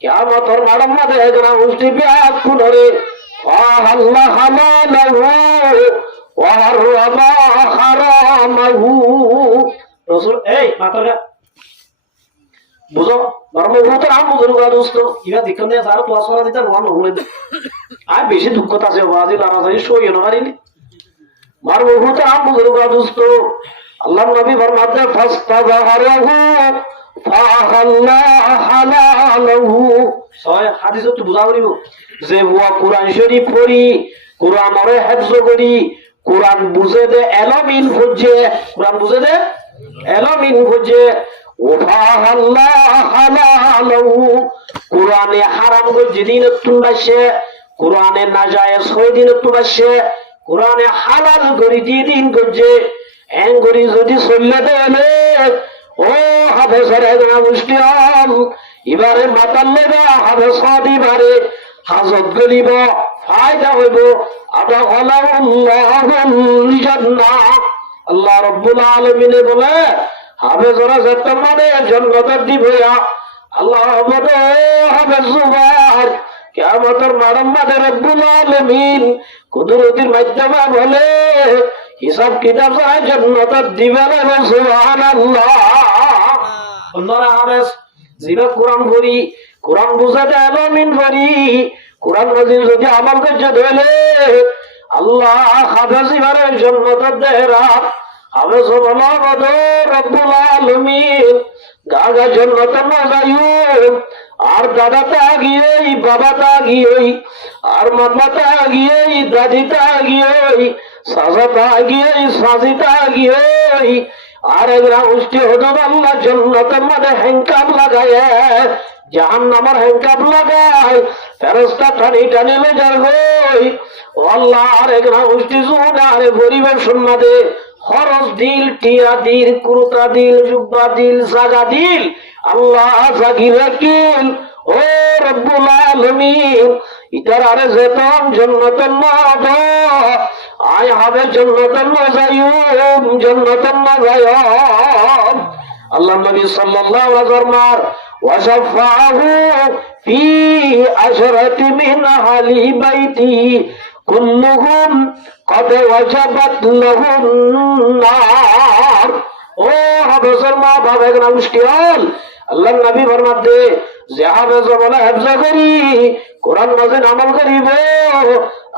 কিয়ামতের মাঠের মধ্যে একরা মুষ্টি পেঁয়াজ কুনরে আল্লাহ হালালহু ওয়া হারামা হারামাহু রাসূল এই মাতরা বুঝো বর্মভূত রাম বুঝুর্গ দোস্ত ইবা দিকনে যারা ক্লাস করা দিতা নন হলে আর বেশি দুঃখ আছে বাজি লারাজাই সইয় না পারিনি বর্মভূত রাম বুঝুর্গ দোস্ত আল্লাহ নবী ফরমাতে ফাস্তাযহারাহু ফাহাল্লা হালালহু সয় হাদিসত বুঝা করিব যে হুয়া কোরআন শরীফ পড়ি কোরআনরে হিফজ করি কোরআন বুঝে দে এলমিন ফুজে কোরআন বুঝে দে এলমিন ফুজে ও ফাহাল্লা হালালহু কোরআনে হারাম গো যেদিন তুবাসে কোরআনে নাজায়েজ হই দিন তুবাসে কোরআনে হালাল করি দিন গজে এঙ্গরি যদি চললে দেলে ও হাফেজের একনা মুষ্টি হল এবারে মাতাল লেবা হাফেজ দিবারে হাজত গলিব ফায়দা হইব আদা হলাউল্লাহুল জান্নাহ আল্লাহ রাব্বুল আলামিন বলে হাফেজরা যত মানে জান্নাত দিবয়া আল্লাহ বলে হাফেজ জুবার কিয়ামতের মাঠে রাব্বুল আলামিন কুদরতের মাধ্যমে বলে হিসাব কিতাব যায় জান্নাত দিবেন সুবহানাল্লাহ অন্যরা হাফেজ জিবা কোরআন পড়ি কোরআন বুঝা দেয় আমিন পড়ি কোরআন মাজিদ যদি আমল করতে ধরে আল্লাহ হাফেজ ইবারে জান্নাত দেরা হাফেজ বলা বদ রব্বুল আলামিন গাগা জান্নাত না যাইও আর দাদা তাগিয়ে বাবা তাগিয়ে আর মামা তাগিয়ে দাদি তাগিয়ে সাজা তাগিয়ে সাজি তাগিয়ে আর এরা উষ্টি হতো আল্লাহ জান্নাতের মধ্যে হ্যাংকাপ লাগায় জাহান্নামের হ্যাংকাপ লাগায় ফেরেশতা টানি টানি লজার হই ও আল্লাহ আর এরা উষ্টি জোনা আরে পরিবেশ শূন্য দে খরচ দিল টিয়া দিল কুরতা দিল জুব্বা দিল জাগা দিল আল্লাহ জাগি রাখিল ও রব্বুল আলামিন ইতার আরে যেতন জান্নাতের মদ আয় হবে জান্নাতের মজায়ুম জান্নাতের মজায়ুম আল্লাহ নবী সাল্লাল্লাহু আলাইহি ওয়াসাল্লাম ওয়াশাফাহু ফি আশরাতি মিন আহলি বাইতি কুল্লুহুম কদ ওয়াজাবাত লাহুম নার ও হাফেজের মা বাবা না মুশকিল আল্লাহ নবী ফরমাতে যে হাফেজ বলে হেফজ করি কোরআন মাজিদ আমল করিব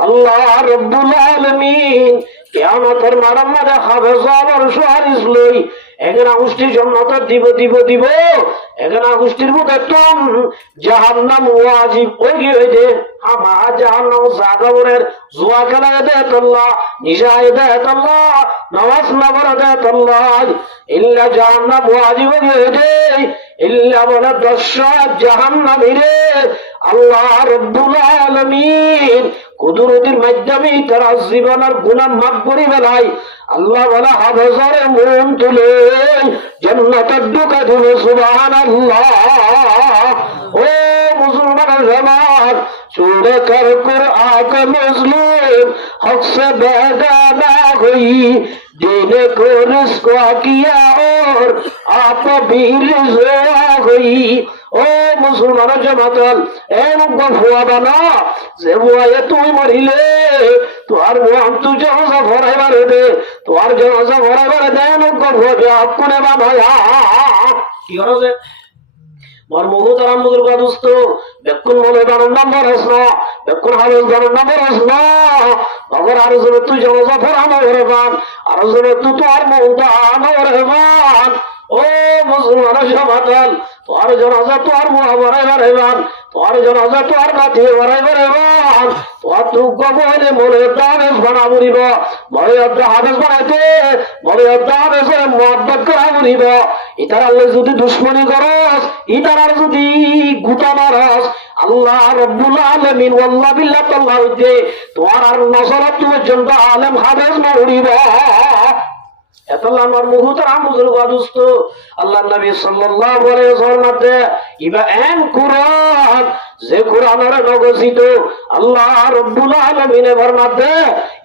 আল্লাহ রাব্বুল আলামিন কিয়ামতের মারামারে হাফেজ আর সুহারিস লই এগরা গোষ্ঠী জান্নাত দিব দিব দিব এগরা গোষ্ঠীর মধ্যে তুম জাহান্নাম ওয়াজিব হয়ে গেছে আমার জাহান্নাম জাগাবরের জুয়া খেলা দেয় আল্লাহ নিশা দেয় আল্লাহ নামাজ না পড়া দেয় আল্লাহ ইল্লা জাহান্নাম ওয়াজিব হয়ে গেছে ইল্লা বলে দশাত জাহান্নামীরে আল্লাহ রাব্বুল আলামিন কুদরতের মাধ্যমে তারা জীবনের গুনাহ মাফ করে ফেলায় আল্লাহ বলে হাফেজের মন তুলে জান্নাতের ঢোকা দিল সুবহানাল্লাহ ও মুসলমানের জামাত চুরে কর কুরআন মুসলিম হক সে বেগানা हुई दिन को रिस्को किया और आप भी रिज़वा हुई ও মুসলমানের জামাতাল এমন ফুয়া বানা যে ফুয়ায়ে তুই মরিলে তোর মুহাম তুই জানাজা ভরাইবারে দে তোর জানাজা ভরাইবারে দে এমন ফুয়া আপনে বানায়া কি করছে মোর মুহূর্ত আরামদুর কাদুস্ত বেকুন মনে দানের নাম্বার আস না বেকুন হাবেল দানের নাম্বার আস না অগর আর জন্য তুই জানাজা ভরানো রে বান আর জন্য তুই তো আর মুহূর্ত আনো রে বান ও মুসলমানের জামাতাল তোর জানাজা তোর মুহা ভরাইবারে বান তোর জানাজা তোর কাছে ভরাইবারে বান তোর তুই গবরে মনে দানেশ বানা মুরিব মরে আব্দা হাবেস বানাইতে মরে আব্দা হাবেসে মুহাব্বত করা মুরিব ইতার আল্লাহ যদি দুশ্মনী করস ইতার আর যদি গুতা মারস আল্লাহ রাব্বুল আলামিন ওয়াল্লাহ বিল্লাহ তাআলা হইতে তোর আর নসরত পর্যন্ত আলেম হাবেস মারিব এতলা আমার মুহূর্তের আমুজুর গাদুস্ত আল্লাহ নবী সাল্লাল্লাহু আলাইহি ওয়াসাল্লাম ইবা এন কুরআন যে কুরআনের নগজিত আল্লাহ রাব্বুল আলামিন ফরমাতে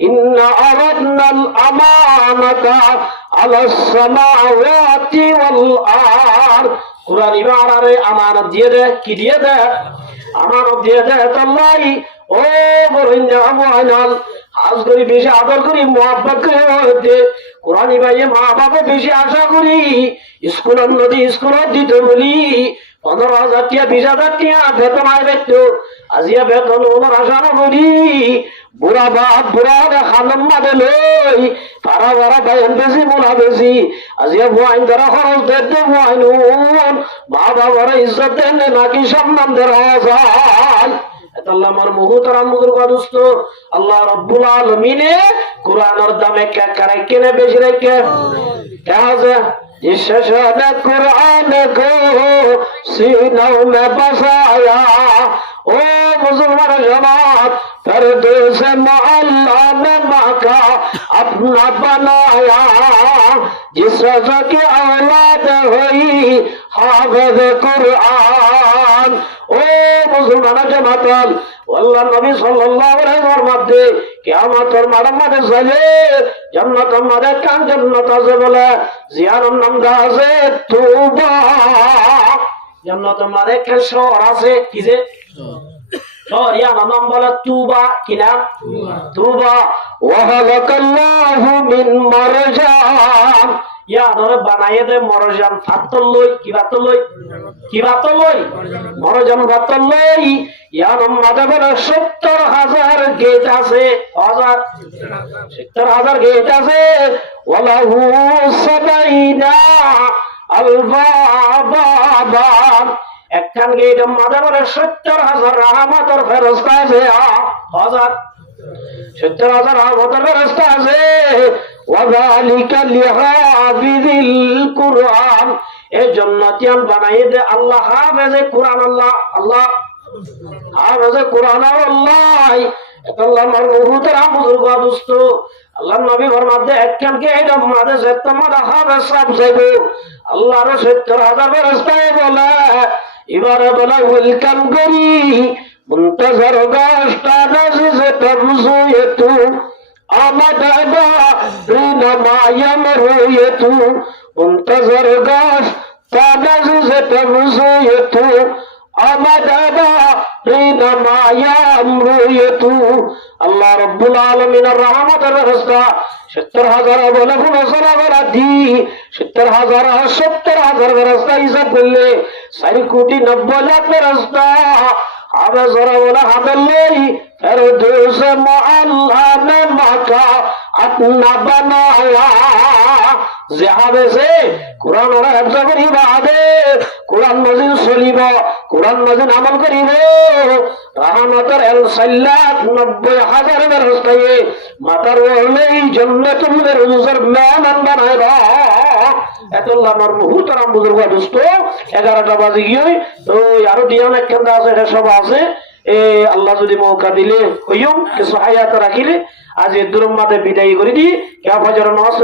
ইন্না আরাদনাল আমানাতা আলাস সামাওয়াতি ওয়াল আরদ কুরআন ইবারে আমানত দিয়ে দে কি দিয়ে দে আমানত দিয়ে দে আল্লাহ ও বরিন্দা আমওয়ানাল আজ করি বেশি আদর করি মুহাব্বত করে কোরআন ভাইয়ে মা বাবা বেশি আশা করি স্কুলের নদী স্কুলত দিতে বলি 15,000 টাকা 20,000 টাকা বেতন আয় বেতো আজিয়া বেতন ওনার আশা না করি বুড়া বাপ বুড়া খানম মাদে লই তারা বারা বাইন বেশি মোলা বেশি আজিয়া ভুয়াইন দ্বারা খরচ দেতে ভুয়াইন মা বাবার ইজ্জত দেন নাকি সম্মান দেওয়া যায় আল্লাহ আমার মুহূর্তের আমুদুর কাদুস্ত আল্লাহ রাব্বুল আলামিনে কুরআনের দামে কাকারে কেনে বেশি রেখে কাজে जिस शान कुरान को सीनों में बसाया ओ मुसलमान जमात फरदौस मोहल्ला में मक्का अपना बनाया जिस रज़ा की औलाद हुई हाफिज कुरान ओ मुसलमान जमात আল্লাহ নবী সাল্লাল্লাহু আলাইহি ওয়াসাল্লাম কিয়ামতের মাঠে চলে জান্নাতের মধ্যে কান জান্নাত আছে বলে জিয়ারুন নাম আছে তুবা জান্নাতের মধ্যে একটা শহর আছে কি যে শহর ইয়া নাম বলে তুবা কি নাম তুবা ওয়া হালাকাল্লাহু মিন মারজান ইয়া ধরে বানায়ে দে মরজান ফাতল লই কি ফাতল লই মরজান ফাতল লই ইয়া নামাদে বলে 70,000 গেট আছে 70,000 গেট আছে ওয়ালাহু সাবাইনা আলবাবান একখান গেটের মাঝে বলে 70,000 রহমতের ফেরেশতা আছে 1000 70,000 হাফেজের ব্যবস্থা আছে। ওয়াযালিকা লিহাফিযিল কুরআন, এই জান্নাতিয়ান বানাই দে আল্লাহ হাফেজে কুরআন, আল্লাহ হাফেজে কুরআন আল্লাহ। আল্লাহ মারহুতের বুজুর্গ দোস্ত আল্লাহ নবী ফরমাতে একখানকে এটা মাদে তোমার হাফেজ সব যাইবো আল্লাহর 70,000 ব্যবস্থায় বলে এবারে বলে ওয়েলকাম করি মুনতাজার গাছটা নাজিজে তামজুয়েতু আমাদাবা রিনামায়াম রুয়েতু মুনতাজার গাছ তানাজিজে তামজুয়েতু আমাদাবা রিনামায়াম রুয়েতু। আল্লাহ রাব্বুল আলামিনের রহমতের ব্যবস্থা 70,000 বলে ফুলসরা করা দি 70,000 70,000 ব্যবস্থা হিসাব করলে 4,90,00,000 ব্যবস্থা আবে জরা বলে হাবেলই ফেরদৌস মুআল্লা মে মাকা আপনা বানায়া যে হাবেছে কোরআন ওরা হেফজ করিবা আবে কোরআন মাজিদ চলিব কোরআন মাজিদ আমল করিব রহমতের 4,90,000 ব্যবস্থায় মাতার ওলেই জান্নাতুল ফেরদৌসের মেহমান বানাইবা। এতল্লাহ আমার মুহতারাম বুজুর্গ দোস্ত 11টা বাজে গিয়ে তো আরো দিয়ান একখান আছে এটা সব আছে। আল্লাহ যদি মৌকা দিলে হইম কিছু হায়াত রাখিলে আজ এর দুরম্মাতে বিদায় করে দিই। কে ফজর নামাজ